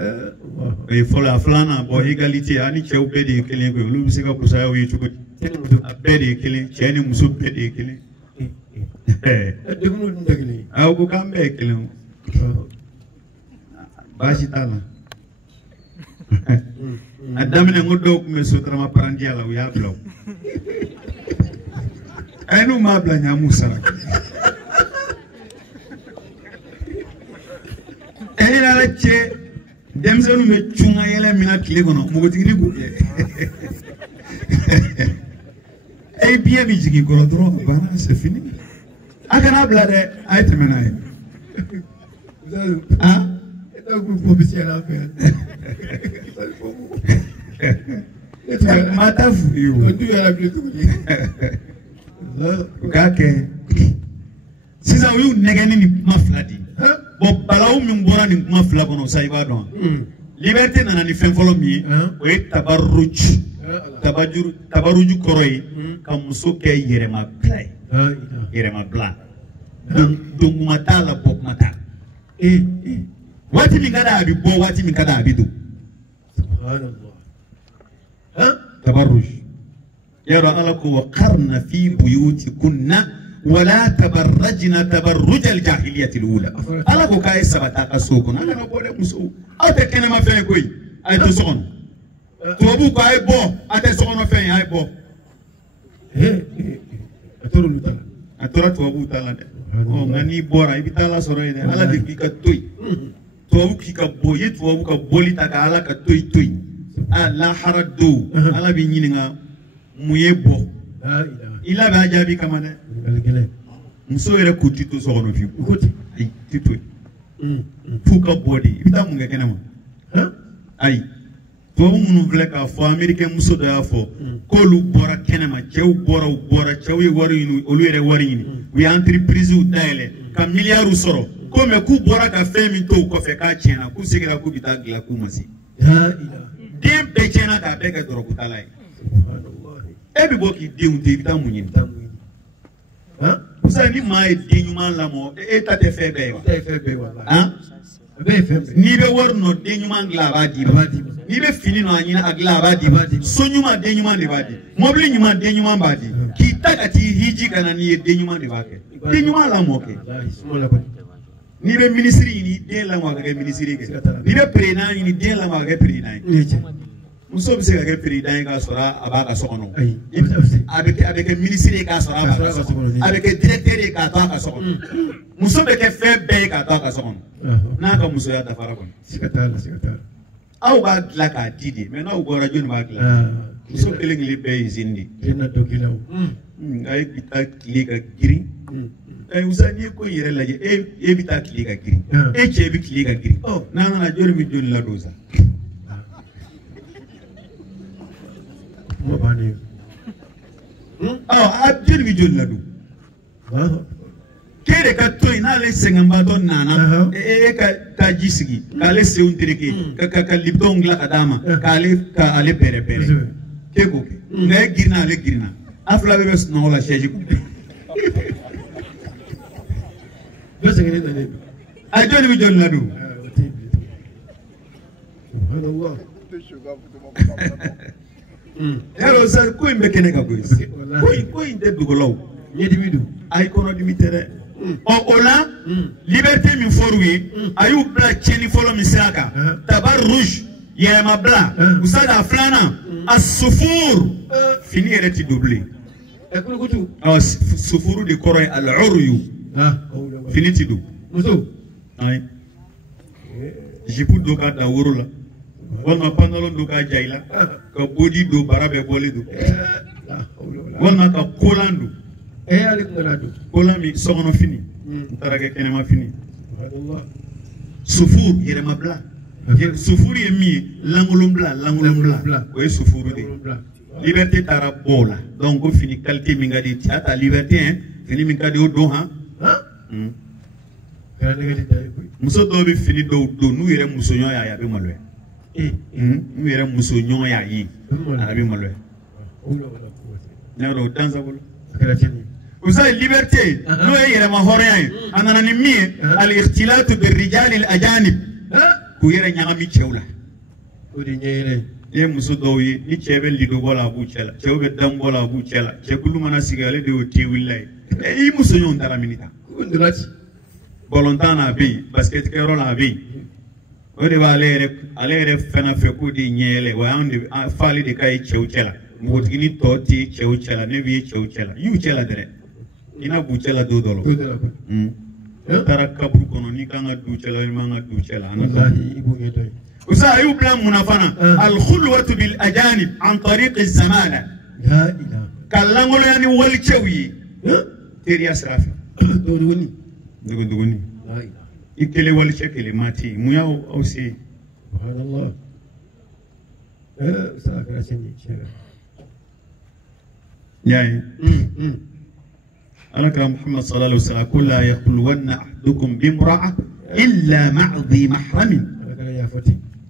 o ye fɔlɔ a filanan égalité a ni cɛw bɛɛ de ye kelen ye olu bɛ se ka kusaya o ye cogo di a bɛɛ de ye kelen cɛ ni muso bɛɛ de ye kelen aw ko k'an bɛɛ ye kelen o baasi t'a la a daminɛ ko dɔw tun bɛ sotarama parantiya la u y'a bila o n'u m'a bila ɲamu sara yɛrɛ cɛ denmisɛnninw bɛ cunga yɛlɛ min na tile kɔnɔ npogotigini b'o kɛ ye biɲɛ bɛ jigin kɔrɔ dɔrɔn banna c'est fini a kana bila dɛ a ye tɛmɛ n'a ye maa t'a furu ye o u k'a kɛ sisan u y'u nɛgɛni ni kuma fila di bon balawu min bɔra nin kuma fila kɔnɔ sa i b'a dɔn liberté nana ni fɛn fɔlɔ min ye o ye tabaruju tabaruju kɔrɔ ye ka muso kɛ yɛrɛmabila ye yɛrɛmabila donkuma t'a la bɔkuma t'a la waati min ka d'a a bɛ bɔ waati min ka d'a a bɛ don tabaruj yarɔ ala ko wa qarna fi buyutikunna wala tabarrajna tabarruj al-jahiliyyati al-ula ala ko k'a ye sabata ka so kɔnɔ a kana bɔ dɛ muso aw tɛ kɛnɛma fɛn ye koyi a ye to so kɔnɔ tubabu ko a ye bɔ a tɛ so kɔnɔ fɛn ye a ye bɔ a tora tubabu ta la dɛ nka n'i bɔra i bɛ taa ala sɔrɔ yen dɛ ala de k'i ka to yen tubabu k'i ka bɔ i ye tubabu ka bɔli ta ka ala ka to yen a lahara don ala b'i ɲininka mun ye bɔ i labɛn a jaabi kama dɛ muso yɛrɛ ko ti to so kɔnɔ fiyewu ayi ti to yen f'u ka bɔ de i bɛ taa mun kɛ kɛnɛma ayi tubabu minnu filɛ k'a fɔ amerikɛn muso dɔ y'a fɔ k'olu bɔra kɛnɛma cɛw bɔra cɛw ye wari ɲini olu yɛrɛ wari ɲini u ye entreprises dayɛlɛ ka miliyariw sɔrɔ ko mɛ k'u bɔra ka fɛn min to u kɔfɛ k'a tiɲɛna k'u seginna k'u bɛ taa dilan k'u ma se den bɛɛ tiɲɛna k'a bɛɛ kɛ dɔrɔkutala ye e bɛ bɔ k'i denw to i bɛ taa mun ɲini puisque ni maa ye den ɲuman lamɔ e ta tɛ fɛn bɛɛ ye wa n'i bɛ wari nɔ den ɲuman dilan a b'a d'i ma n'i bɛ fini nɔ a ɲini a dilan a b'a d'i ma so ɲuman den ɲuman de b'a di mobili ɲuman den ɲuman b'a di k'i ta ka t'i hiji ka na n'i ye den ɲuman de b'a kɛ den ɲuman lamɔ kɛ n'i bɛ minisiri ɲini den lamɔ a ka kɛ minisiri kɛ n'i bɛ président ɲini den lamɔ a ka kɛ président ye muso bɛ se ka kɛ président ye k'a sɔrɔ a b'a ka so kɔnɔ a bɛ kɛ minisiri ye k'a sɔrɔ a b'a ka so kɔnɔ a bɛ kɛ directeur ye k'a to a ka so kɔnɔ muso bɛ kɛ fɛn bɛɛ ye k'a to a ka so kɔnɔ n'a ka musoya dafara kɔni aw b'a dilan k'a di de mais n'aw bɔra jɔnni b'a dilan muso kelen kelen bɛɛ ye usine de a ye bi taa tile ka girin musa n'i ye ko in yɛrɛ lajɛ e bɛ taa tile ka girin e cɛ bɛ tile ka girin n'a nana jɔnni bɛ jɔnni ladon sa a jɔnni bɛ jɔnni ladon k'e de ka to yen n'ale sɛgɛnbaatɔ nana e ka taa ji sigi k'ale senw tereke ka liptɔnw dilan ka d'a ma k'ale bɛrɛ k'e k'o kɛ nka e girinna ale girinna a fila bɛɛ bɛ sunɔgɔ la sɛji kun a jɔnni bɛ jɔnni ladon yarɔ sa ko in bɛ kɛnɛ ka bɔ yen ko in tɛ dogolaw ɲɛdimi don ayi kɔnɔdimi tɛ dɛ o la liberté min fɔr'u ye a y'u bila tiɲɛni fɔlɔ min sira kan tabaruj yɛrɛmabila u sa k'a filanan a sufur fini yɛrɛ ti don bilen sufuru de kɔrɔ ye al-uryu fini ti don ayi jipu don k'a da woro la walima pantalon don k'a ja i la ka bodi don bara bɛɛ bɔlen don walima ka kolan don kolan min sokɔnɔ fini n taara kɛ kɛnɛma fini sufuru yɛrɛmabila sufuru ye min ye lankolonbila o ye sufuru de ye liberté taara bɔ o la donc ko fini qualité min ka di a ta liberté fini min ka di o don han muso dɔw bɛ fini dɔw don n'u yɛrɛ musoɲɔgɔn y'a ye a bɛ maloya n'u yɛrɛ musoɲɔgɔn y'a ye a bɛ maloya ne yɛrɛ o dansa bolo usa liberté n'o ye yɛrɛma hɔrɔnya ye a nana ni min ye al-ikhtilatu bir-rijali al-ajanib k'u yɛrɛ ɲagami cɛw la o de ɲɛyɛlɛ i ye muso dɔw ye ni cɛ bɛ lido bɔ la a b'u cɛ la cɛw bɛ dan bɔ la a b'u cɛ la cɛkulu mana sigi ale de y'o te wulila ye i musoɲɔgɔn taara min ta bɔlɔntan na a bɛ yen basket kɛyɔrɔ la a bɛ yen o de b'ale yɛrɛ fɛnɛ fɛ k'o de ɲɛyɛlɛ wa an de f'ale de k'a ye cɛw cɛ la npogotigini tɔ tɛ cɛw cɛ la ne bɛ ye cɛw cɛ la i y'u cɛ la dɛrɛ i na b'u cɛ la don dɔ la o taara kaburu kɔnɔ n'i kan ka du cɛ la i man ka du cɛ la usa a y'u bila mun na fana al-khulwatu bil ajanib an tariq az-zamana ka langoloya ni walicɛw ye teriya sira fɛ dogondogoni i kelen walicɛ kelen maa tɛ yen mun y'aw se yen y'a ye على كلام محمد صلى الله عليه وسلم كل يخلون أحدكم بامرأة إلا مع ذي محرم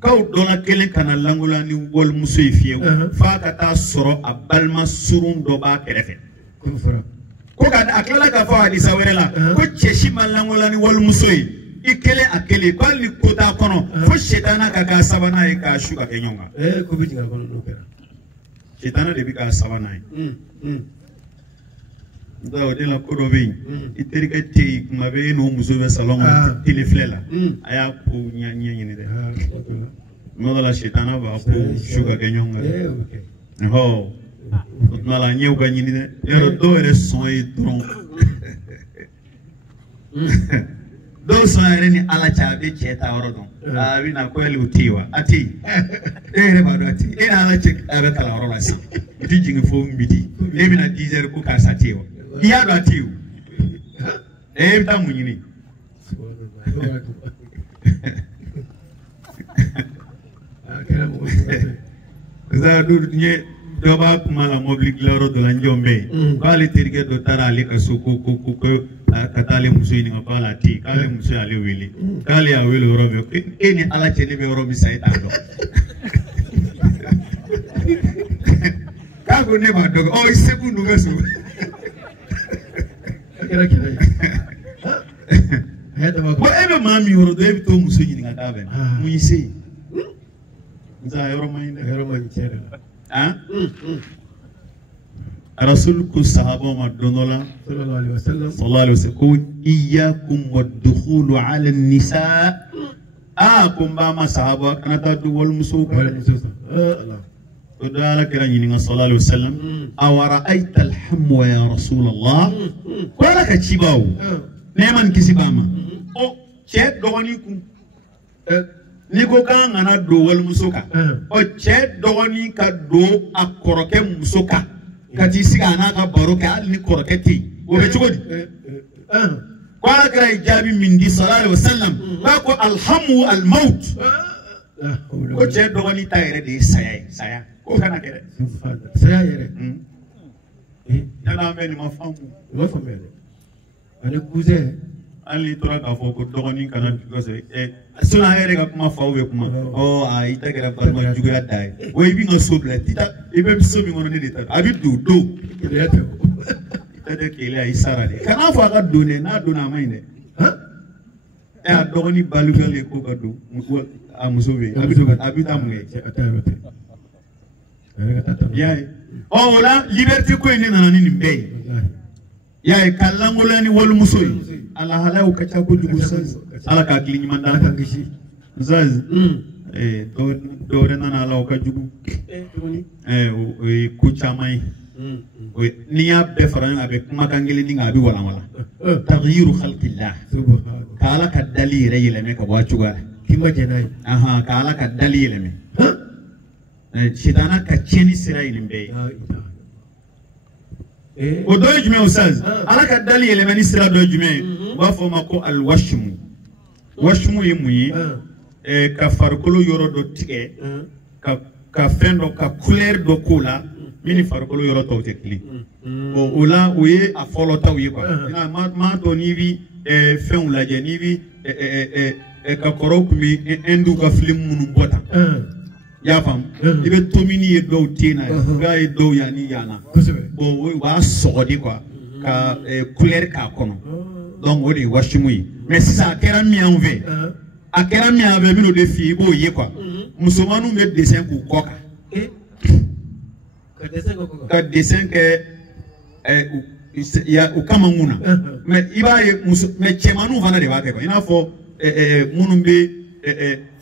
كاو دولا كلين كان لانغولاني وول مسوي فيو فاكتا سورو أبالما سورون دوبا كرفين كوكا أكلا كفوا حديثا ويرلا كو تشيشي مالانغولاني وول مسوي ikele akele kwali kota kono fo shetana kaka sabana e ka shuka kenyonga ko biti ga kono dokera shetana de bi ka sabana ndawo de la kodo be iterika te mabe no muso be salon teleflela aya ko nyanya ni de mola shetana ba ko shuka kenyonga ho mala nyeu ga ni de yoro do ere son e tron do so ere ni ala cha be cheta orodon abi na kweli utiwa ati ere ba do ati ina ala che abe kala orola si ti jingi fo mbidi ebi na dizer ku ka satiwa iya do ati e ta munyini za du nye do ba kuma la moblik loro do la njombe bali tirge do tara ali ka suku ku katale muso ni ngapala ti kale muso ali wili kale ya wili robe eni ala cheni be robe saita do kago ne ba dogo o isebu nuga su kira bo ebe mami yoro do ebe to muso ni ngata ben mu yise za yoro mai chere رسولك الصحابة مدونولا صلى الله عليه وسلم قل إياكم والدخول على النساء كم باما صحابة كانت تدول مسوق الله تدال كراني صلى الله عليه وسلم أورأيت الحمو يا رسول الله ولا كتشيباو نيمان كسيباما أو شيء دوانيكم niko kan ngana do wal musoka o che dogoni ka do akoroke musoka kati siga na ka baroke al ni koroketi o be chugodi kwala kra ijabi min di sallallahu alaihi wasallam ba ko alhamu almaut o che dogoni tayre de saya ko kana kere saya yere dana meni ma famu ane kuze ali tora ka fo ko dogoni kana ko se suna yere ka kuma fa we kuma o a ita kera barma juga dai we bi no sobla tita e be so mi ngono ne dita abi do ita de kele ay sara de kana fa ka do ne na do na mai ne a dogoni balu gele ko ka do a musobe abi ta mu ngai yaay o wala liberté ko ne na ni mbey yaay kalangolani wal musoy ala halau kacha ko jugu ala ka kili nyimanda kan gishi zaz do rena na ala ka jugu kucha mai ni ya be faran abe kuma kangeli ni ngabi wala taghyiru khalqillah kala ka dalire yele me ka ba chuga kimba jenai kala ka dalire me shitana ka cheni sira ilimbe o do jume ustaz ala ka dalire me ni sira do jume wafo mako alwashmu washmu yimuyi ka farkolo yoro do tige ka fendo ka couleur do kula mini farkolo yoro to tekli o ola oye a folo taw yi quoi ina ma to ni bi fen la je ni bi ka korok mi endu ka film munu bota ya fam ibe tomini e do tina ga e do yani yana bo wa sogodi quoi ka couleur ka kono donc on est washimui mais si ça kera mi enve a kera mi ave mi no de fi bo ye quoi musulmanu met dessin ku koka ka dessin que ya o kama nguna mais iba ye mais chemanu vana de ba quoi ina fo munumbe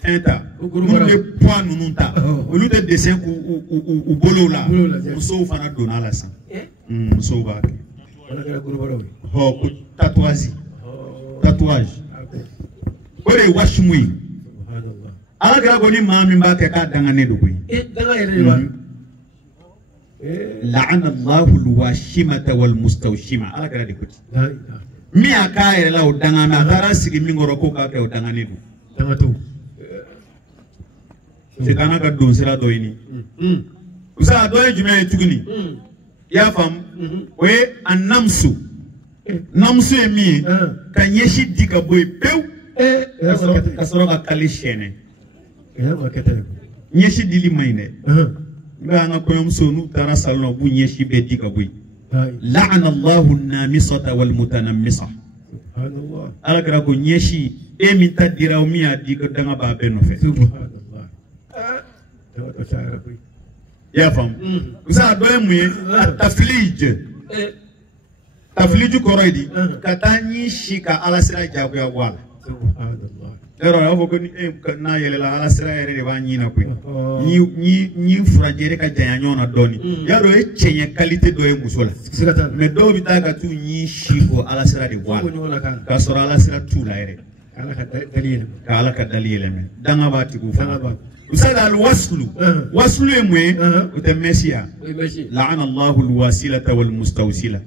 enta munumbe point nununta o lu de dessin ku u bolo la muso fana dona la san muso ba ho ku tatouage ore washmui ala gra goni mami ba ke ka danga ne dugo danga yere ba la'ana Allahu alwashimata walmustawshima ala gra de kuti mi aka yere la danga na dara sigi mi ngoro ko ka ke danga ne du danga to se kana ka don sira do ini usa do e jume tuguni ya fam we annamsu namuso ye min ye ka ɲɛsi di ka bɔ yen pewu ka sɔrɔ ka kali sɛnɛ ɲɛsi dili man ɲi dɛ i bɛ an ka kɔɲɔmuso n'u taara salon na u b'u ɲɛsi bɛɛ di ka bɔ yen la'ana Allahu namisata wal mutanamisa ala kɛra ko ɲɛsi e min ta dira o min y'a di ka danga b'a bɛɛ nɔfɛ i y'a faamu musa dɔ ye mun ye a tafiliju kɔrɔ ye di ka taa ɲi si ka ala sira jagoya bɔ a la yɔrɔ a b'a fɔ ko n'a yɛlɛla ala sira yɛrɛ de b'a ɲi na koyi ɲi furajɛ ka janya ɲɔgɔn na dɔɔnin y'a dɔn e cɛɲɛ kalite dɔ ye muso la mɛ dɔw bɛ taa ka t'u ɲi si ko ala sira de bɔ a la k'a sɔrɔ ala sira t'u la yɛrɛ ka ala ka dali yɛlɛmɛ danga b'a tigiw fana usada alwaslu waslu ye mun ye o tɛ mɛsi ya la'ana Allahu alwasilata wal mustawsila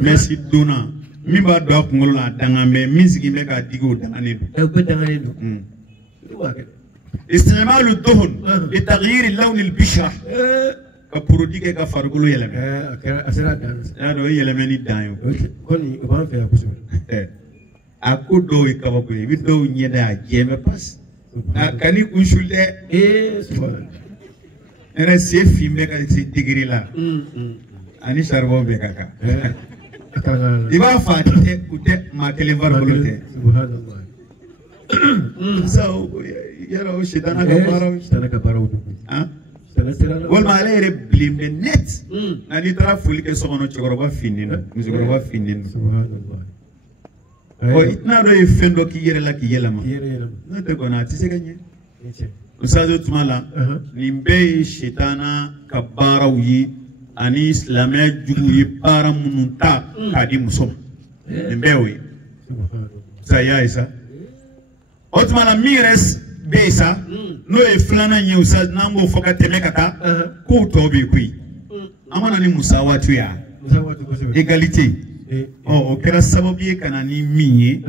mɛsi donna min b'a dɔn a kunkolo la a dangan bɛ min sigi bɛ k'a digi o danganen don istimalu duhun li taghyir lawn albishra ka produit kɛ ka farikolo yɛlɛmɛ y'a dɔn o ye yɛlɛmɛ ni dan ye a ko dɔw ye kabako ye i bɛ dɔw ɲɛda a jɛmɛ pasi ka ni kunsul dɛ yɛrɛ sen fin bɛ ka se digiri la ani charbon bɛ ka kan i b'a fɔ u tɛ maa kelen farikolo tɛ yɛrɛ o sitana ka baaraw walima ale yɛrɛ bilen bɛ net nka n'i taara foli kɛ so kɔnɔ cɛkɔrɔba finnen don musokɔrɔba finnen don i tɛna dɔ ye fɛn dɔ k'i yɛrɛ la k'i yɛlɛma n'o tɛ kɔni a tɛ se ka ɲɛ usazo tuma la nin bɛɛ ye sitana ka baaraw ye ani silamɛya jugu ye baara minnu ta k'a di muso ma nin bɛɛ y'o ye sa y'a ye sa o tuma la min yɛrɛ bɛ yen sa n'o ye filanan ye sa n'an b'o fɔ ka tɛmɛ ka taa kow tɔ bɛ yen koyi an mana ni musawaatu ya egalite o kɛra sababu ye ka na ni min ye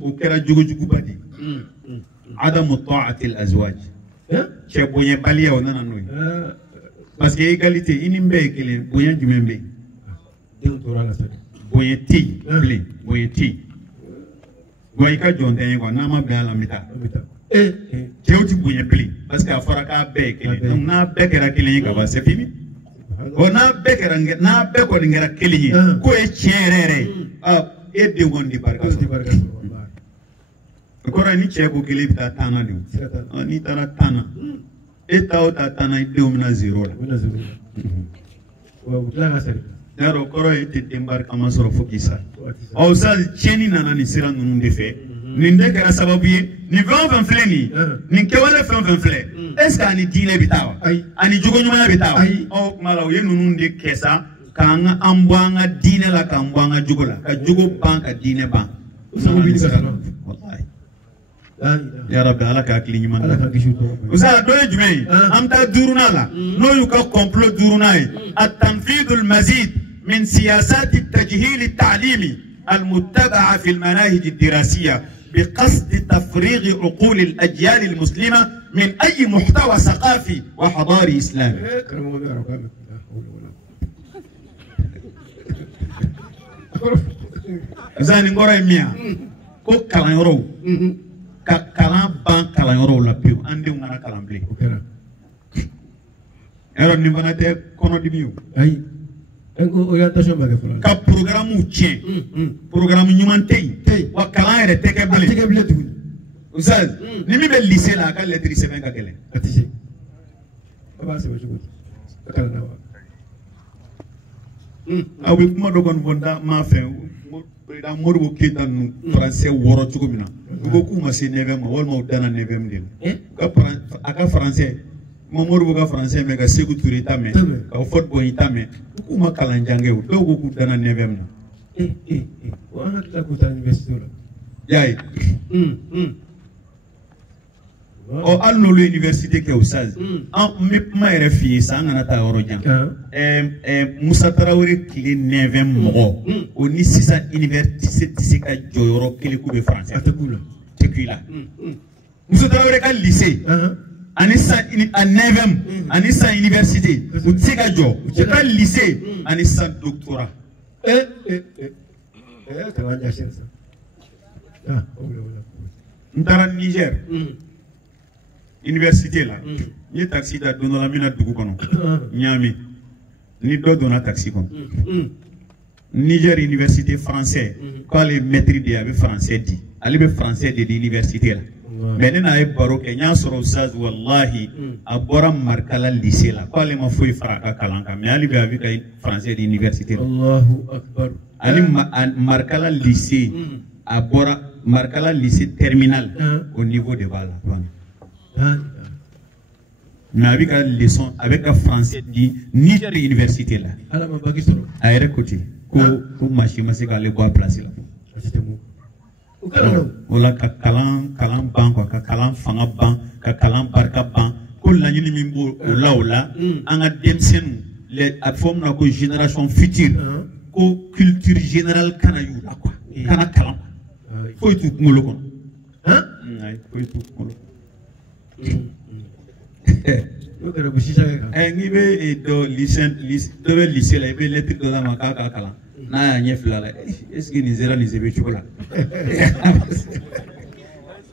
o kɛra jogojuguba de adamu ta'ati al-azwaj cɛ bonyabaliya o nana n'o ye parce que egalite i ni bɛɛ ye kelen bonya jumɛn bɛ yen bonya tɛ yen bilen bonya tɛ yen wa i ka jɔn tɛ ye quoi n'a ma bɛn a la n bɛ taa cɛw tɛ bonya bilen parce que a fɔra k'a bɛɛ ye kelen donc n'a bɛɛ kɛra kelen ye ka ban c'est fini n'a bɛɛ kɔni kɛra kelen ye k'o ye tiɲɛ yɛrɛ yɛrɛ ye e den kɔni de barika sɔrɔ o kɔrɔ ye ni cɛ ko kelen bɛ taa tan na de o n'i taara tan na e ta o ta tan na i denw bɛna zero la yarɔ o kɔrɔ ye e tɛ den barikama sɔrɔ fo k'i sa ɔ sa tiɲɛni nana nin sira ninnu de fɛ nin de kɛra sababu ye nin fɛn o fɛn filɛ nin ye nin kɛwale fɛn o fɛn filɛ est ce que ani diinɛ bɛ taa wa ani jogo ɲumanya bɛ taa wa ɔ kuma la u ye ninnu de kɛ sa k'an bɔ an ka diinɛ la k'an bɔ an ka jogo la ka jogo ban ka diinɛ ban ya rabbi ala ka hakili ɲuman na usa dɔ ye jumɛn ye an bɛ taa duurunan la n'o y'u ka complot duurunan ye at-tanfidul mazid min siyasati tajhil at-ta'limi المتبعة في المناهج الدراسية بقصد تفريغ عقول الأجيال المسلمة من أي محتوى ثقافي وحضاري إسلامي. زين نقول ميا كو كلام يورو كلام بان كلام يورو لا بيو عندي وأنا كلام بلي. يورو نبغى نتى كونو دبيو. ka programme tiɲɛ programme ɲuman tɛ yen wa kalan yɛrɛ tɛ kɛ bilen tuguni ustaz ni min bɛ lycée la a ka lettre sɛbɛn ka gɛlɛn a tɛ se a b'a sɛbɛn cogo di a kalan na wa aw bɛ kuma dɔ kɔni fɔ n da m'a fɛ président Modibo Keyita ninnu français wɔɔrɔ cogo min na u ko k'u ma se 9e ma walima u danna 9e de la a ka français Modibo ka français mɛ ka Sékou Touré ta mɛn ka Houphouët Boigny ta mɛn k'u ma kalan jan kɛ o dɔw ko k'u danna 9e na o an ka tila k'u taa université la y'a ye ɔ hali n'olu ye université kɛ o saz n bɛ kuma yɛrɛ f'i ye sa an kana taa yɔrɔ jan Musa Tarawele tile 9e mɔgɔ o ni sisan université tɛ se ka jɔyɔrɔ kelen k'u bɛ français a tɛ k'u la Musa Tarawele ka lycée Anissa à 9e, Anissa université, ou Tsegajo, ou pas lycée, Anissa doctorat. Ndara Niger, université là, ni taxi da dono la mina dugu kono, Niami, ni do dona taxi kono. Niger université français, quand les maîtres de avait français dit, allez be français de l'université là. Mais nous n'avons pas que nous sommes tous wallahi à bora markala lycée là. Quand les mafouilles fraka kalanka, mais allez be avec un français de l'université. Allahu Akbar. Allez markala lycée à bora markala lycée terminal au niveau de Bala. Mais avec un leçon avec un français de Niger université là. À y côté. Ko machine c'est qu'aller boire place là. Ola ka kalan ban quoi, ka kalan fanga ban, ka kalan barka ban, ko la nyini mimbo ola anga demsen les forme na ko génération future ko culture générale kana yu la quoi kana kalan faut tout ngolo kon ay faut tout ngolo ngi be do lycée la be lettre do la makaka kalan na ya flala est-ce que ni zera ni zebe chocolat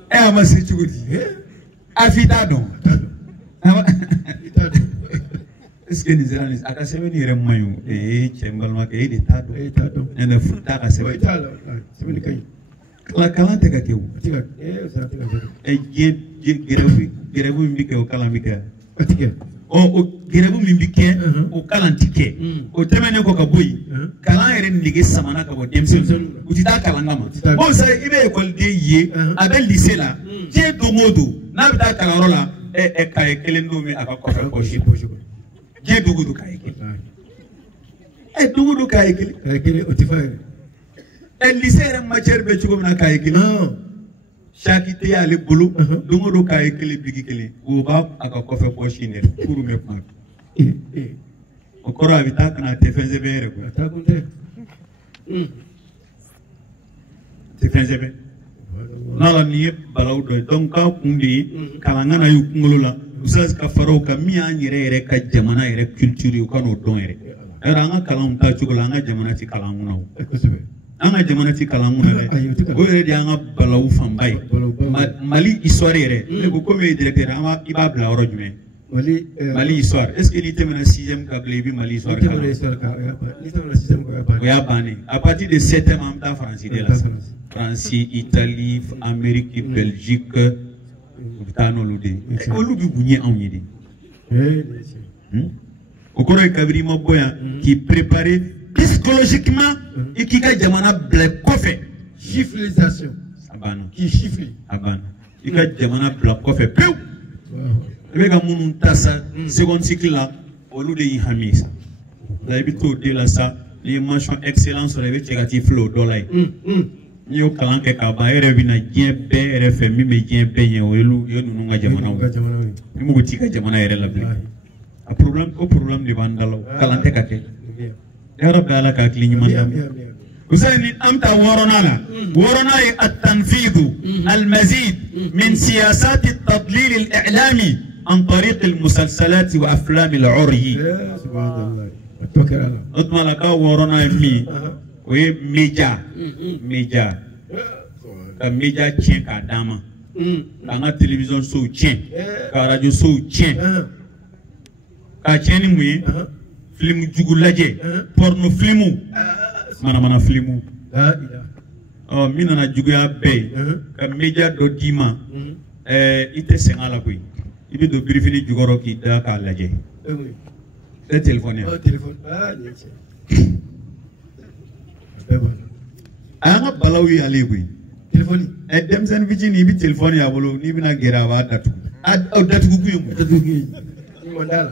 ama se chugudi afitado est-ce que ni zera ni akaseme ni remayu chembal ma ke de tado ene futa akaseme sebe kai la kalante ka kewu gerebu mbike o kala mbike o gerebu mimbike o kalantike o temene ko kaboyi kalan yere nige samana ka bo demsen utita kalangama bon sa ibe école de ye avec lycée là je domodo na bita kalaro la kay kelendo mi aka ko fa ko shi je dogodo kay dogodo kay kele otifa lycée yere matière be chugo na kay kele Chakite ya le bolo, domodo ka ekele bigi kele, oba aka kofe poshi ne, kuru me pa. Okoro abita kana tefenze bere ko. Atakunte. Tefenze be. Nala ni balaw do donc ka kundi kalanga na yu kungolo la, usas ka faro ka miya nyere ka jamana yere culture yu kano don yere. Era anga kalam ta chukula anga jamana ti kalamuna. Anga jamana ti kalamuna le. O yere di anga balaw fambai. Mali histoire yere. Ego comme directeur anga iba bla oro jume. Mali histoire. Est-ce que l'ité mena 6e ka blebi Mali histoire ka? Oya bani. À partir de 7e amta France de la. France, Italie, Amérique, Belgique, Tano Ludi. Olubi bunye amyedi. Okoro kabiri moboya qui préparait psychologiquement et qui a jamana black coffee. Chiffrisation. Abana. Qui chiffre. Abana. Il a jamana black coffee. Pew. Avec un moun tassa second cycle là, au lieu de y hamisa. Vous avez tout dit là ça, les mentions excellence sur les négatifs flow dollar. Yo kalan ke kaba ere bina jembe ere femi me jembe yen welu yo nunga jamana ni mugo tika jamana ere labli a problem de bandalo kalan te kake ya rabbi ala ka klini mandam usaini amta worona at-tanfidh al-mazid min siyasat at-tadlil al-i'lami عن طريق المسلسلات وافلام العري سبحان الله اطمع لك ورونا مي oui média ka média tient ka dama ka na télévision so tient ka radio so tient ka tient ni mu film jugulaje porno filmu mana filmu oh mina na juguya be ka média do dima ite sengala koy ibe do brifini jugoro ki da ka laje le téléphone anga balawi alewi telefoni demsen vijini bi telefoni ya bolo ni bina gera wa datu datu ku yum mondala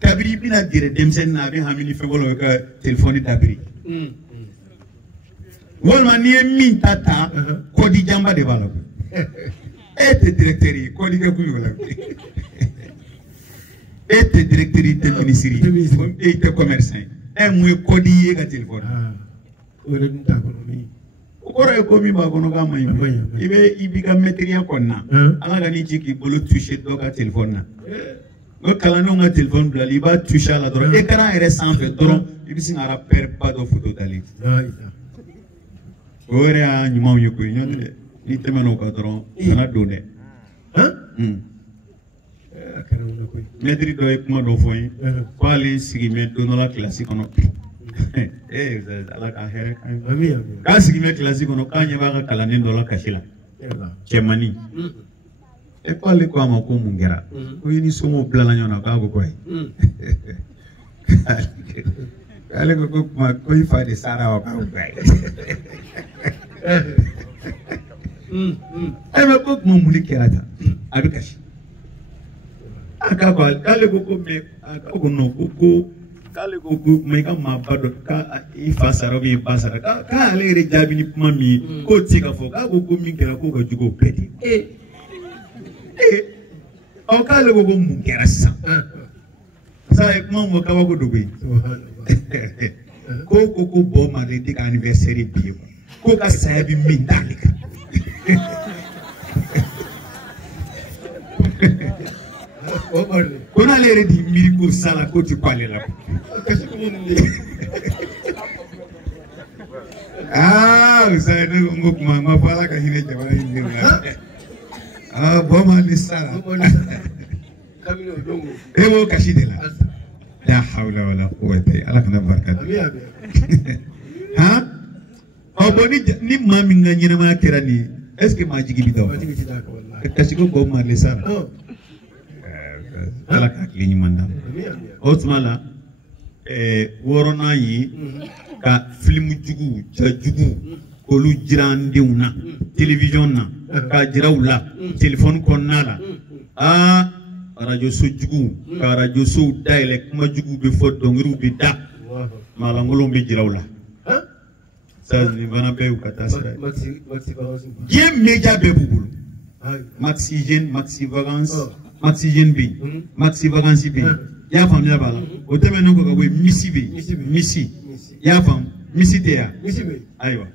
kabiri bina gere demsen na bi hamini fe bolo ka telefoni dabiri wala ni min tata ko di jamba de balo te directeur ko di ka ku yola et directeur de ministère et commerçant et moi codier ka téléphone kora ko mi ba kono ga may ibe ibiga material konna ala ga ni jiki bolo toucher do ka telephone na ko kala no nga telephone bla li ba toucher la doro écran est sans fait doro ibi singara per pas de photo dali ore a nyuma yo ko nyode ni temano ka doro na do ne maître do e kuma do foyi ko ali sigi me do no la classe kono ala ka here ka sigi me classe kono ka nya ba ka kala ne do la kashila chemani e ko ali ko ama ko mungera ko yini somo blala nyona ka ko koy ale ko kuma ko ifa de sara wa ka ko ay ma ko mo muli kerata abi kashi aka ko kale ko me aka ko no ko kale ko me ka ma bado ka ifa sara bi basara ka ale re jabi ni mami ko tika fo ka ko mi kera ko ka jugo peti o kale ko mu kera sa e mo mo ka ko dobe ko bo ma de ka anniversaire bi ko ka sa bi min dalika Kona lere di miriku sala ko ti kwale la. Saya ni nguk mama pala ka hine jawara hindi na. Boma ni sala. Kamino dongo. Ewo kashi de la. La hawla wala quwwata illa billah barakat. Ha? Oboni ni mami nganyina ma kerani. Est-ce que ma jigi bi daw? Kashi ko boma ni sala. ala ka kili manda o tumala worona yi ka film jugu ja jugu kolu jirandenw na télévision na ka jiraw la téléphone konna la radio so jugu ka radio so daile kuma jugu be fo dongru be da mala ngolo be jiraw la ça ni bana be ka tasra ye media be bugulu maxi jeune maxi vagance maxi jeune bi maxi vacances bi ya fam ya bala o teme no ko ko misi bi misi ya fam misi te ya misi bi aywa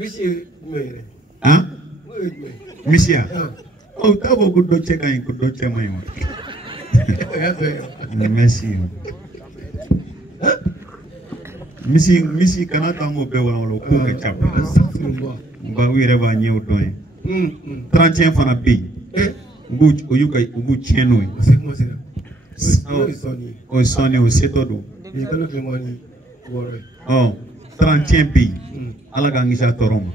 misi mere misi ya o ta bo ko do che kan ko do che mai mo merci misi kana tango be wala ko ko chap ba wi re ba nyew do 31 fana bi Good, or you guys, good channel. Oh, Sonny, we set todo. Oh, 31 pays. Alagangisha Toroma.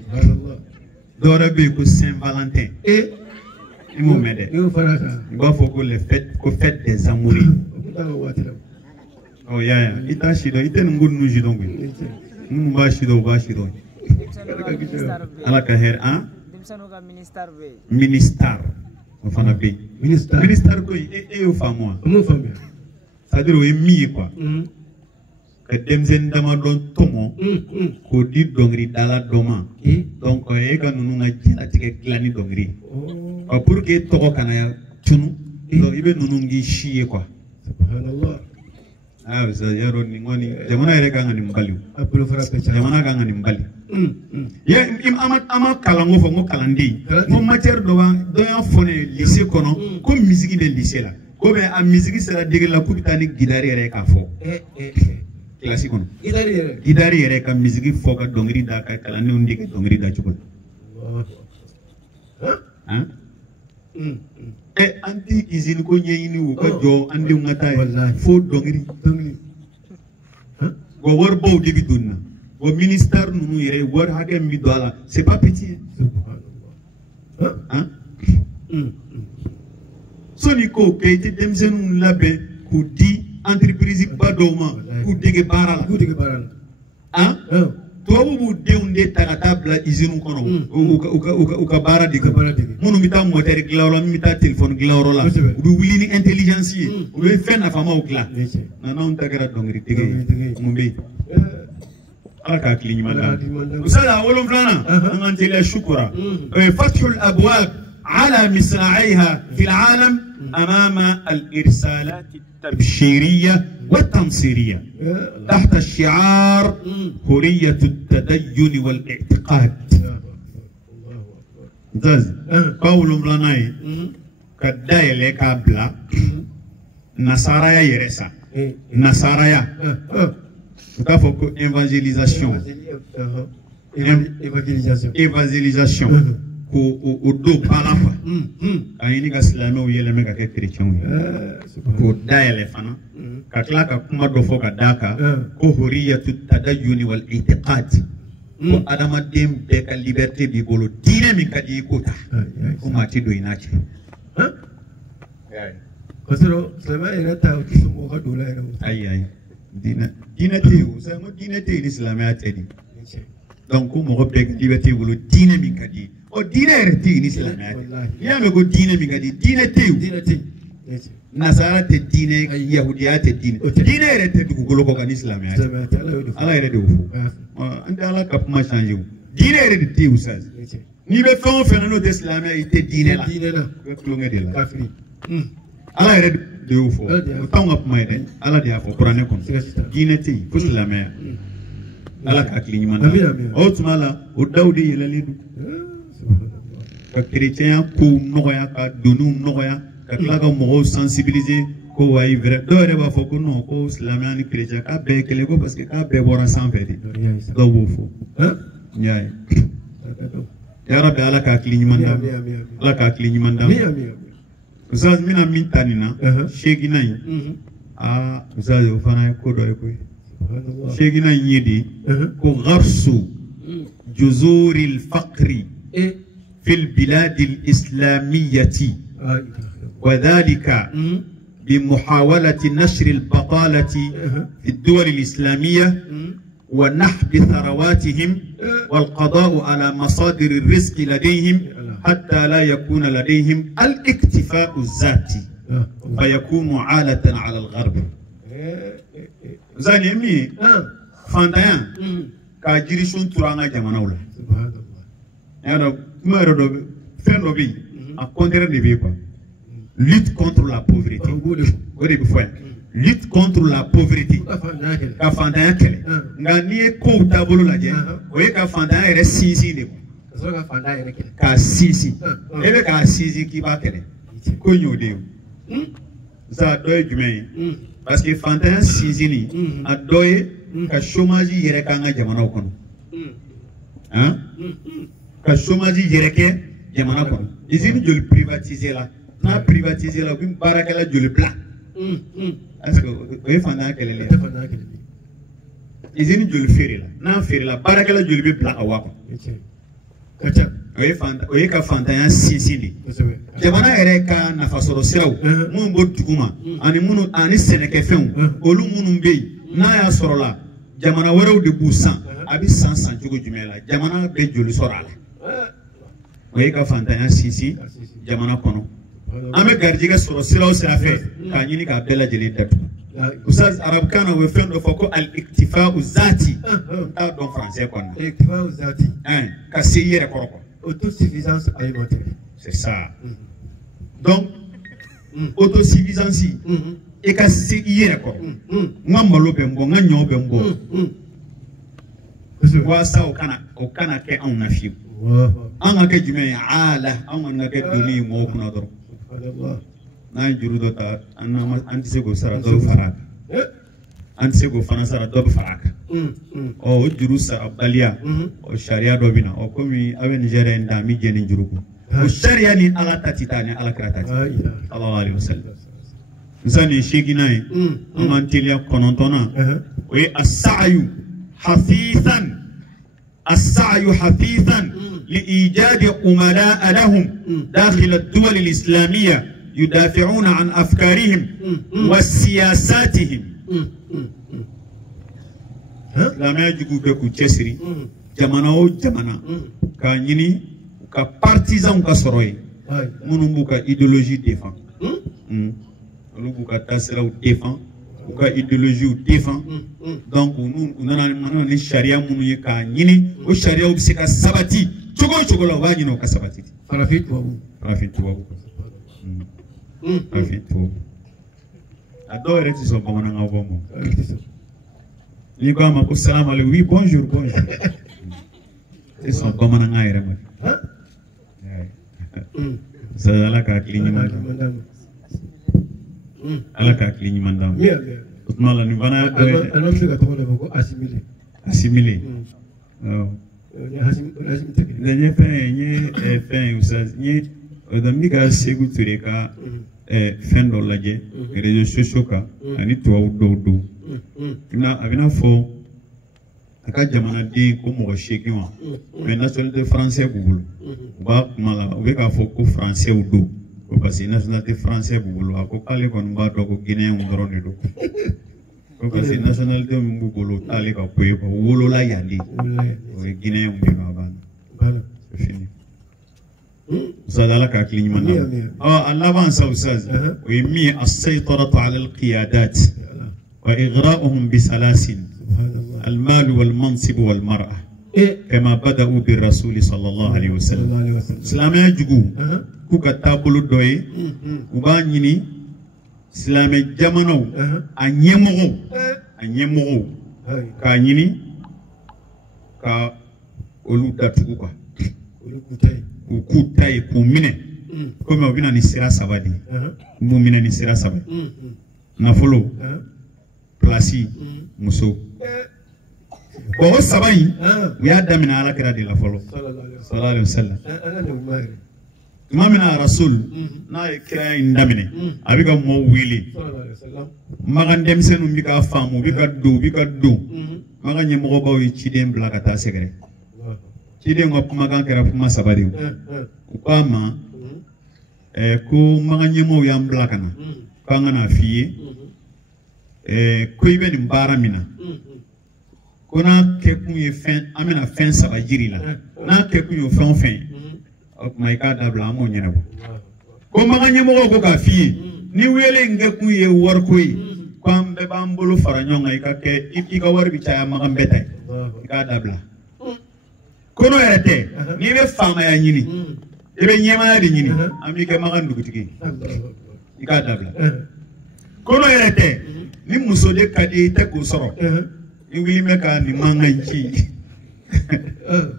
Dora Beco Saint Valentin. Il m'a m'aider. Il va faut les fêtes des amouris. Oh, yeah, it a shido, it ain't good news. You don't win. Bashido. Alakaher, hein? Minister. Enfin, ministère quoi et au fameux. C'est-à-dire au émi quoi. Que demzen dama don tomo. Ko di dongri dala doma. Donc quand nous n'a pas tige klani dongri. Pour que toko kana tunu. Donc ibe nous ngi chier quoi. Subhanallah. Ça yaro ni ngoni. Jamana ere kanga ni mbali. Jamana kanga ni mbali. Ya ama kalango fo mo kalandi mo matière do ya fone lycée kono ko musique be lycée la ko be a musique sera dégg la ko bitani gidari ere ka fo classique kono gidari ere ka musique fo ka dongri da ka kalandi undi ke dongri da chukul anti izin ko nyeyini wo ko jo andi ngata fo dongri go wor bo digi dunna au ministère nous y war hakem mi dola c'est pas petit hein soniko kayte demzen labe ku di entreprise ba doma ku dege barala hein to bu deunde tagata bla izinu kono o ka bara de monu mita moteur glawro mita téléphone glawro la du wili ni intelligence o be fena fama o kla na on tagara dongri tege mumbe أكاك لي ماذا؟ وسأل أولهم فلنا أنت لا شكرا فتح الأبواب على مصراعيها في العالم أمام الإرسالات التبشيرية والتنصيرية تحت الشعار حرية التدين والاعتقاد Ntazi Paulo mlanai kadayele kabla nasaraya yeresa nasaraya ukafoko évangélisation évangélisation ko do palapa ayini ka silame o yeleme ka ke chrétien ko dayele fana ka tla ka kuma do fo ka daka ko huriyatu tadayyun wal i'tiqad ko adama dem be ka liberté bi bolo dine min ka di ko ta ko mati do inache ko sero sama ina ta ko mo ka do la ina ay dine te o sa mo dine te l'islam ya tedi donc ko mo be ka liberté bolo dine min ka di o dine reti l'islam ya me ko dine min ka di dine te nasara te dine yahudiya te dine dine reti ko golo ko kan islam ya ala ere de fu anda ala ka kuma changer dine ere te usaz ni be fon fenano de islam ya te dine la ko ngade la kafiri ala ere de fu o tanga kuma ide ala dia fo qur'an ko dine te ko islam ya ala ka klini man o tumala o dawdi yelalidu ka chrétien ko noya ka donu noya ka klaga mo sensibiliser ko way vrai do re ba fo ko non ko islamien ni chrétien ka be kele ko parce que ka be bora sans fait do wo fo nyaay ya rabbi ala ka klini manda ala ka klini manda usaz mina min tanina shegi nay usaz o fana ko do ko shegi nay yidi ko gharsu juzuril faqri في البلاد الإسلامية وذلك بمحاولة نشر البطالة في الدول الإسلامية ونحب ثرواتهم والقضاء على مصادر الرزق لديهم حتى لا يكون لديهم الاكتفاء الذاتي فيكون عالة على الغرب. زاني مي فانتيان كاجريشون ترانا جمانولا. À contraire de quoi? Lutte contre la pauvreté. Lutte contre la pauvreté. Ka fantanya kele. Nga niye ko tabolo la je. Oye ka fantanya ere sisi de. Ka sisi. Ebe ka sisi ki ba kele. Ko nyode. Ça doit jume. Parce que fantanya sisi ni adoye ka chômage yere ka nga jamana kono. Hein? Ka chômage yereke jamana kono usine joli privatiser la na privatiser la bi barakala joli bla est-ce que o fanda kelele usine joli fere la na fere la barakala joli bi bla awako kacha o ka fanda ya sisili jamana ere ka na fasoro siraw mun bo duguma ani munu ani seneke fen olu munu be na ya soro la jamana waraw de busan abi san jogo jumela jamana be joli soro ala oye ka fantanya sisi jamana kono ame garjiga soro siraw sira fe ka nyini ka bela jeli datu usaz arab kana we fendo foko al iktifa'u zati ta don français kono iktifa'u zati ka seyere koroko autosuffisance alimentaire c'est ça donc autosuffisance e ka seyere ko ngamalo be ngo nganyo be ngo wasa o kana ke on na fiu anga ke jume ala anga ke doli mo kuna doro na juru do ta anna anti sego sara do faraka anti sego fana sara do faraka o juru sa abalia o sharia do bina o komi abe Nigeria nda mi jeni juru ko o sharia ni ala tatitani ala kratati sallallahu alaihi wasallam nsani sheginai amantilia konontona o as-sa'yu hafithan السعي حثيثا لإيجاد أملاء لهم داخل الدول الإسلامية يدافعون عن أفكارهم وسياساتهم. لما يجوا بكو تشسري جمانا جمانا كانيني كبارتيزان كسروي منو بكا إيديولوجي ديفان منو بكا تاسراو ديفان ka idéologie ou défend donc nous on a les charia munu ka nyini o charia o bisika sabati chogo la wa nyino ka sabati farafit wa adore ti so bamana nga bomo ni ko ma ko salam alaykum oui bonjour c'est son bamana nga ere ma Ustaz ala ka akili ɲuman d'a ma. Ala ka akili ɲuman d'a ma. O tuma la nin fana dɔ ye dɛ. An bɛ se ka tɔgɔ dɔ fɔ ko assimilé. Assimilé. Awɔ. N ye fɛn ye Ustaz n ye n bɛ ka Segu Ture ka fɛn dɔ lajɛ réseaux sociaux kan ani tubabu dɔw don. A bɛna fɔ a ka jamanaden ko mɔgɔ 8 wa mais nationalité français b'u bolo u b'a kuma la u bɛ k'a fɔ ko français don ko parce que nationalité français b'u bolo a ko k'ale kɔni b'a dɔn ko guinéen dɔrɔn de don ko parce que nationalité min b'u bolo t'ale ka ko ye quoi u wolola yan de o ye guinéen de don a banna c'est fini. Ustaz ala ka hakili ɲuman d'a ma a laban sa Ustaz o ye min ye as-saytaratu ala al-qiyadat wa igra'uhum bi salasin المال والمنصب والمرأة كما بدأوا بالرسول صلى الله عليه وسلم سلام يجو كوكا تابلو دوي وبانيني سلام جمانو أنيمو كانيني كا أولو داتوكا كوكوتاي كومينة كومي وبينا نسيرا سبادي مومينة نسيرا سبادي نافولو بلاسي مسو o saba in u y'a daminɛ alakira de la fɔlɔ sallallahu alaihi wasallam tuma min na rasul n'a ye kira in daminɛ a bɛ ka mɔgɔw wele makan denmisɛnninw bɛ ka faamu u bɛ ka don makan ɲɛmɔgɔbaw ye ciden bila ka taa sɛgɛrɛ ciden ka kumakan kɛra kuma saba de ye u k'a ma ko makan ɲɛmɔgɔw y'an bila ka na k'an ka n'a f'i ye ko i bɛ nin baara min na ko n'a kɛ kun ye fɛn an bɛna fɛn saba jiri la n'a kɛ kun ye fɛn o fɛn o tuma i k'a dabila an b'o ɲɛnabɔ ko makan ɲɛmɔgɔw ko k'a f'i ye ni wele in kɛ kun ye wariko ye ko an bɛɛ b'an bolo fara ɲɔgɔn kan i ka kɛ i ka wari bɛ caya makan bɛɛ ta ye i k'a dabila ko n'o yɛrɛ tɛ n'i bɛ faamaya ɲini i bɛ ɲɛmaya de ɲini an b'i kɛ makan dugutigi i k'a dabila ko n'o yɛrɛ tɛ ni muso de ka di i tɛ k'o sɔrɔ i wuli bɛ ka nin mankan ci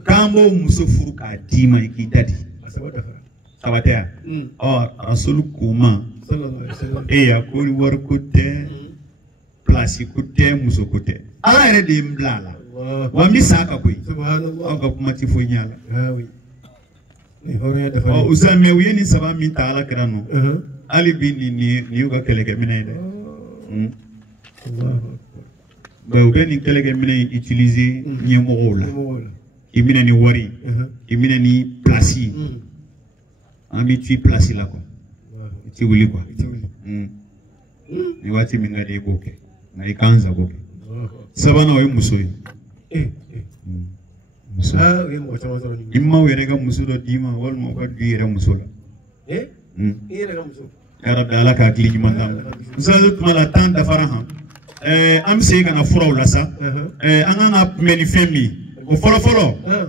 k'an b'o muso furu k'a d'i ma i k'i da di saba tɛ yan rasulu k'o ma a ko wari ko tɛ pilasi ko tɛ muso ko tɛ ala yɛrɛ de ye n bila a la wa n bɛ sa ka koyi aw ka kuma tɛ foyi ɲɛ a la Ustaz mais u ye nin saba min ta ala kɛra nɔ hali bi nin y'u ka kɛlɛkɛminɛ ye dɛ u bɛ nin kɛlɛkɛminɛ utiliser ɲɛmɔgɔw la i minɛ ni wari i minɛ ni place an bɛ ci place la quoi i ti wuli quoi ni waati min ka di i b'o kɛ nka i k'an sago kɛ sabanan o ye muso ye muso i maaw yɛrɛ ka muso dɔ d'i ma walima u ka du i yɛrɛ muso la yarabi ala ka hakili ɲuman d'a ma muso tuma la temps dafara han an bɛ segin ka na furaw la sa an kan ka kunbɛn ni fɛn min o fɔlɔ-fɔlɔ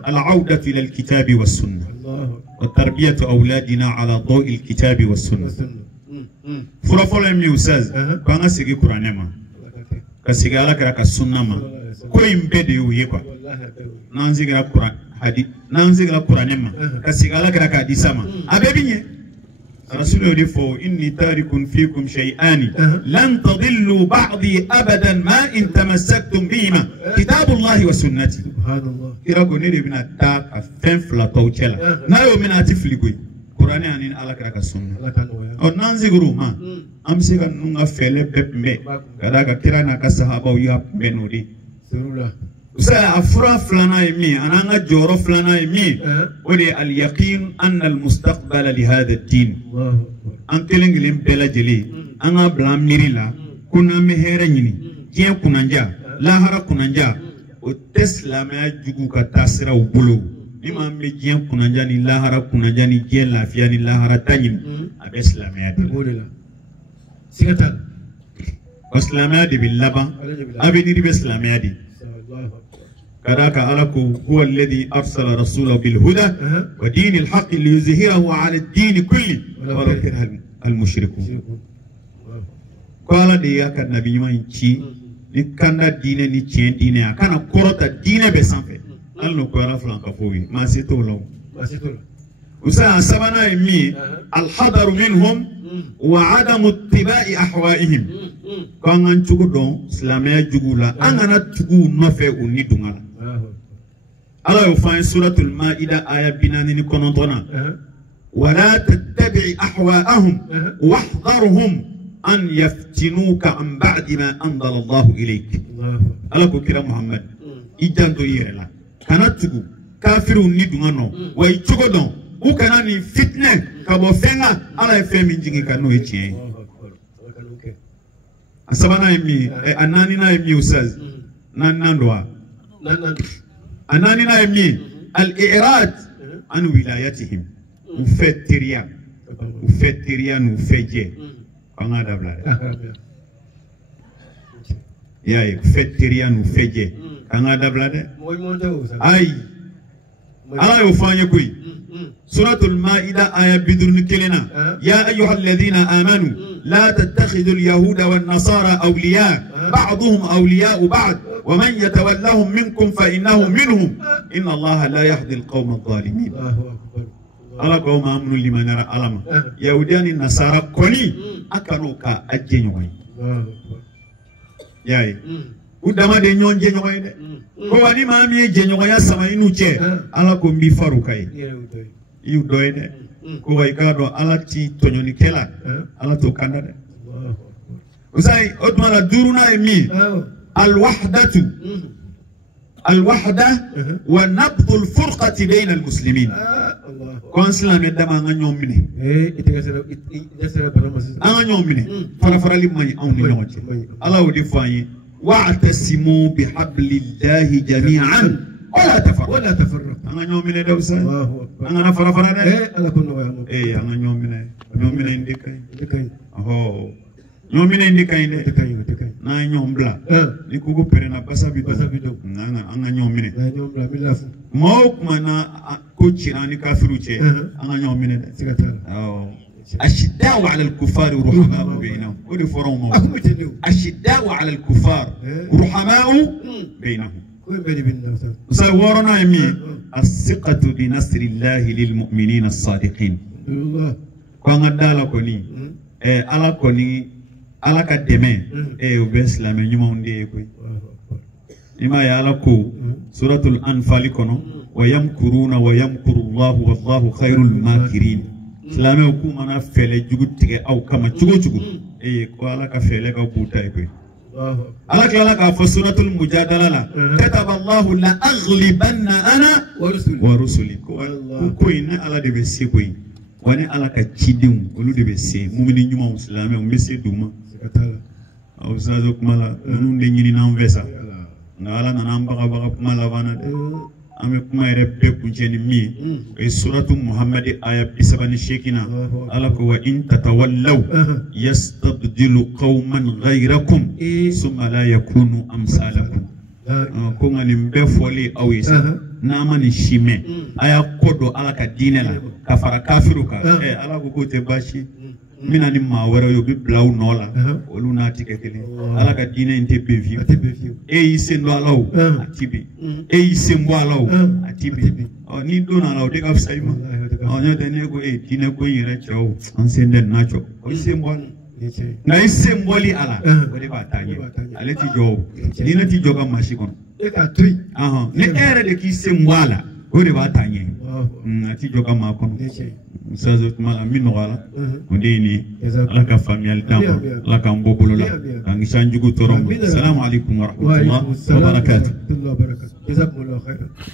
al-awdatu ila al-kitabi wa sunna wa tarbiyatu awladina ala dawi al-kitabi wa sunna fura fɔlɔ ye min ye Ustaz ko an ka segin kuranɛ ma ka segin ala kɛra ka sunna ma ko in bɛɛ de y'o ye quoi n'an seginna kuranɛ ma ka segin ala kɛra k'a di sa ma a bɛɛ bɛ ɲɛ رسول يقول إني تارك فيكم شيئان لن تضلوا بعضي أبدا ما إن تمسكتم بهما كتاب الله وسنتي يقول نري بنا تاك فين فلا توجلا نايو من أتفلقي قرآن يعني على كراك السنة أو نانزغرو ما أمسك نونغا فعل بمبه كذا كرانا كسحابة ويا بنودي وسا أفرا فلانا يمي أنا جورو فلانا يمي ولي اليقين أن المستقبل لهذا الدين أنكلين غلين بلا جلي أنا بلام ميريلا كنا مهرنيني جين كنانجا لا هرا كنانجا وتسلم يجوكو كتاسرا وبلو نما مجين كنانجا ني لا هرا كنانجا ني جين لافيا ني لا هرا تانين أبي إسلام يدي سيكتال إسلام يدي باللبا أبي نيري بإسلام يدي كذاك ألكو هو الذي أرسل رسوله بالهدى ودين الحق ليظهره على الدين كله ولو كره المشركون قال دي ياك النبي ما ينشي نكنا دين نيشين دين كان كورتا دين بسانفه الله نقول فلان كفوي ما سيتولو وسا سبنا يمي الحذر منهم وعدم اتباع أحوائهم كان نشوف دون سلامة جولا أنا نتجو نفع وندونا الله يفعل سورة المائدة آية بنانين كنتنا ولا تتبع أحواءهم واحذرهم أن يفتنوك عن بعد ما أنزل الله إليك الله كيرا محمد إجان دويرلا كانت تقول كافر ندمانو ويتشوكو دون وكانني فتنة كابو فينا الله يفهم من جيني كانوا يتشين أسبنا يمي أنانينا يمي أستاذ ناندوا أنانينا يمي الإعراض عن ولايتهم وفتريان وفجة كنا دبلا يا فتريان وفجة كنا دبلا أي الله يفعل كوي سورة المائدة آية بدرن كلنا يا أيها الذين آمنوا لا تتخذوا اليهود والنصارى أولياء بعضهم أولياء بعض ومن يتولهم منكم فإنه منهم إن الله لا يهدي القوم الظالمين ala ko ma amnu limanara alama yahudiyani nasara koni akano ka ajje nyoy yayi udama de nyonje nyoy de ko wani ma mi je nyoy ya sama inu che ala ko mbi faru kay yu doy de ko way ka do ala ti tonyoni kela ala to kanda de usai odmala duruna mi الوحدة ونبض الفرقة بين المسلمين. كون سلام يدما نيوم مني. أنا نيوم مني. فرا لي ماني أو نيوم. الله ودي فاني واعتصموا بحبل الله جميعا ولا تفرقوا. أنا نيوم مني دوسا. أنا فرا ده. الله كنا وياه. إيه أنا نيوم مني عندك. أهو. نيوم مني عندك na nyom bla ni kugo pere na basa bido na anga nyom mine na nyom bla bilafu mo kuma na ko chirani kafiru che anga nyom mine de oh ashidda'u 'ala al-kuffar ruhama'u bainahum odi forom ashidda'u 'ala al-kuffar ruhama'u bainahum ko bedi bin sa worona yemi as-siqatu bi nasrillahi lil mu'minina as-sadiqin ko ngadala ko ni ala ko ni ala ka deme o be islam nyuma ndi ko ima ya ala ko suratul anfal kono wa yamkuruna wa yamkuru allah wallahu khairul makirin islam ko mana fele jugutige aw kama jugu ko ala ka fele ka buta ko ala ka fa suratul mujadala la kataba allah la aghlibanna ana wa rusuli ko ina ala de be se ko wani ala ka cidin olu de be se mumini nyuma islam o be se duma au sazo kumala nunde nyini na mvesa ngala na namba baga kumala bana ame kuma rebe kunjeni mi e suratu muhammad aya 7 shekina ala ko wa in tatawallaw yastabdilu qauman ghayrakum thumma la yakunu amsalakum ko ngani mbe foli awisa na mani shime aya kodo ala ka dinela kafara kafiruka ala ko te bashi mina ni mawara yo bi blaw nola olu na tikekele ala ka dine inte bevi ise ndo alaw atibi ise mbo alaw atibi ni do na alaw de ka fsaima onyo de ne ko dine ko yire chaw ansende nacho ise mbo na ise mboli ala ko de ba tanye aleti jo dine ti joga mashikon e ka tri ne ere de ki ise mbala ko de ba tanye ati joga ma kono sazo mala mino wala ndini ala ka famiyal tamo ala ka mbobolo la ngi sanjugo torom assalamu alaikum wa rahmatullahi wa barakatuh jazakumullahu khairan.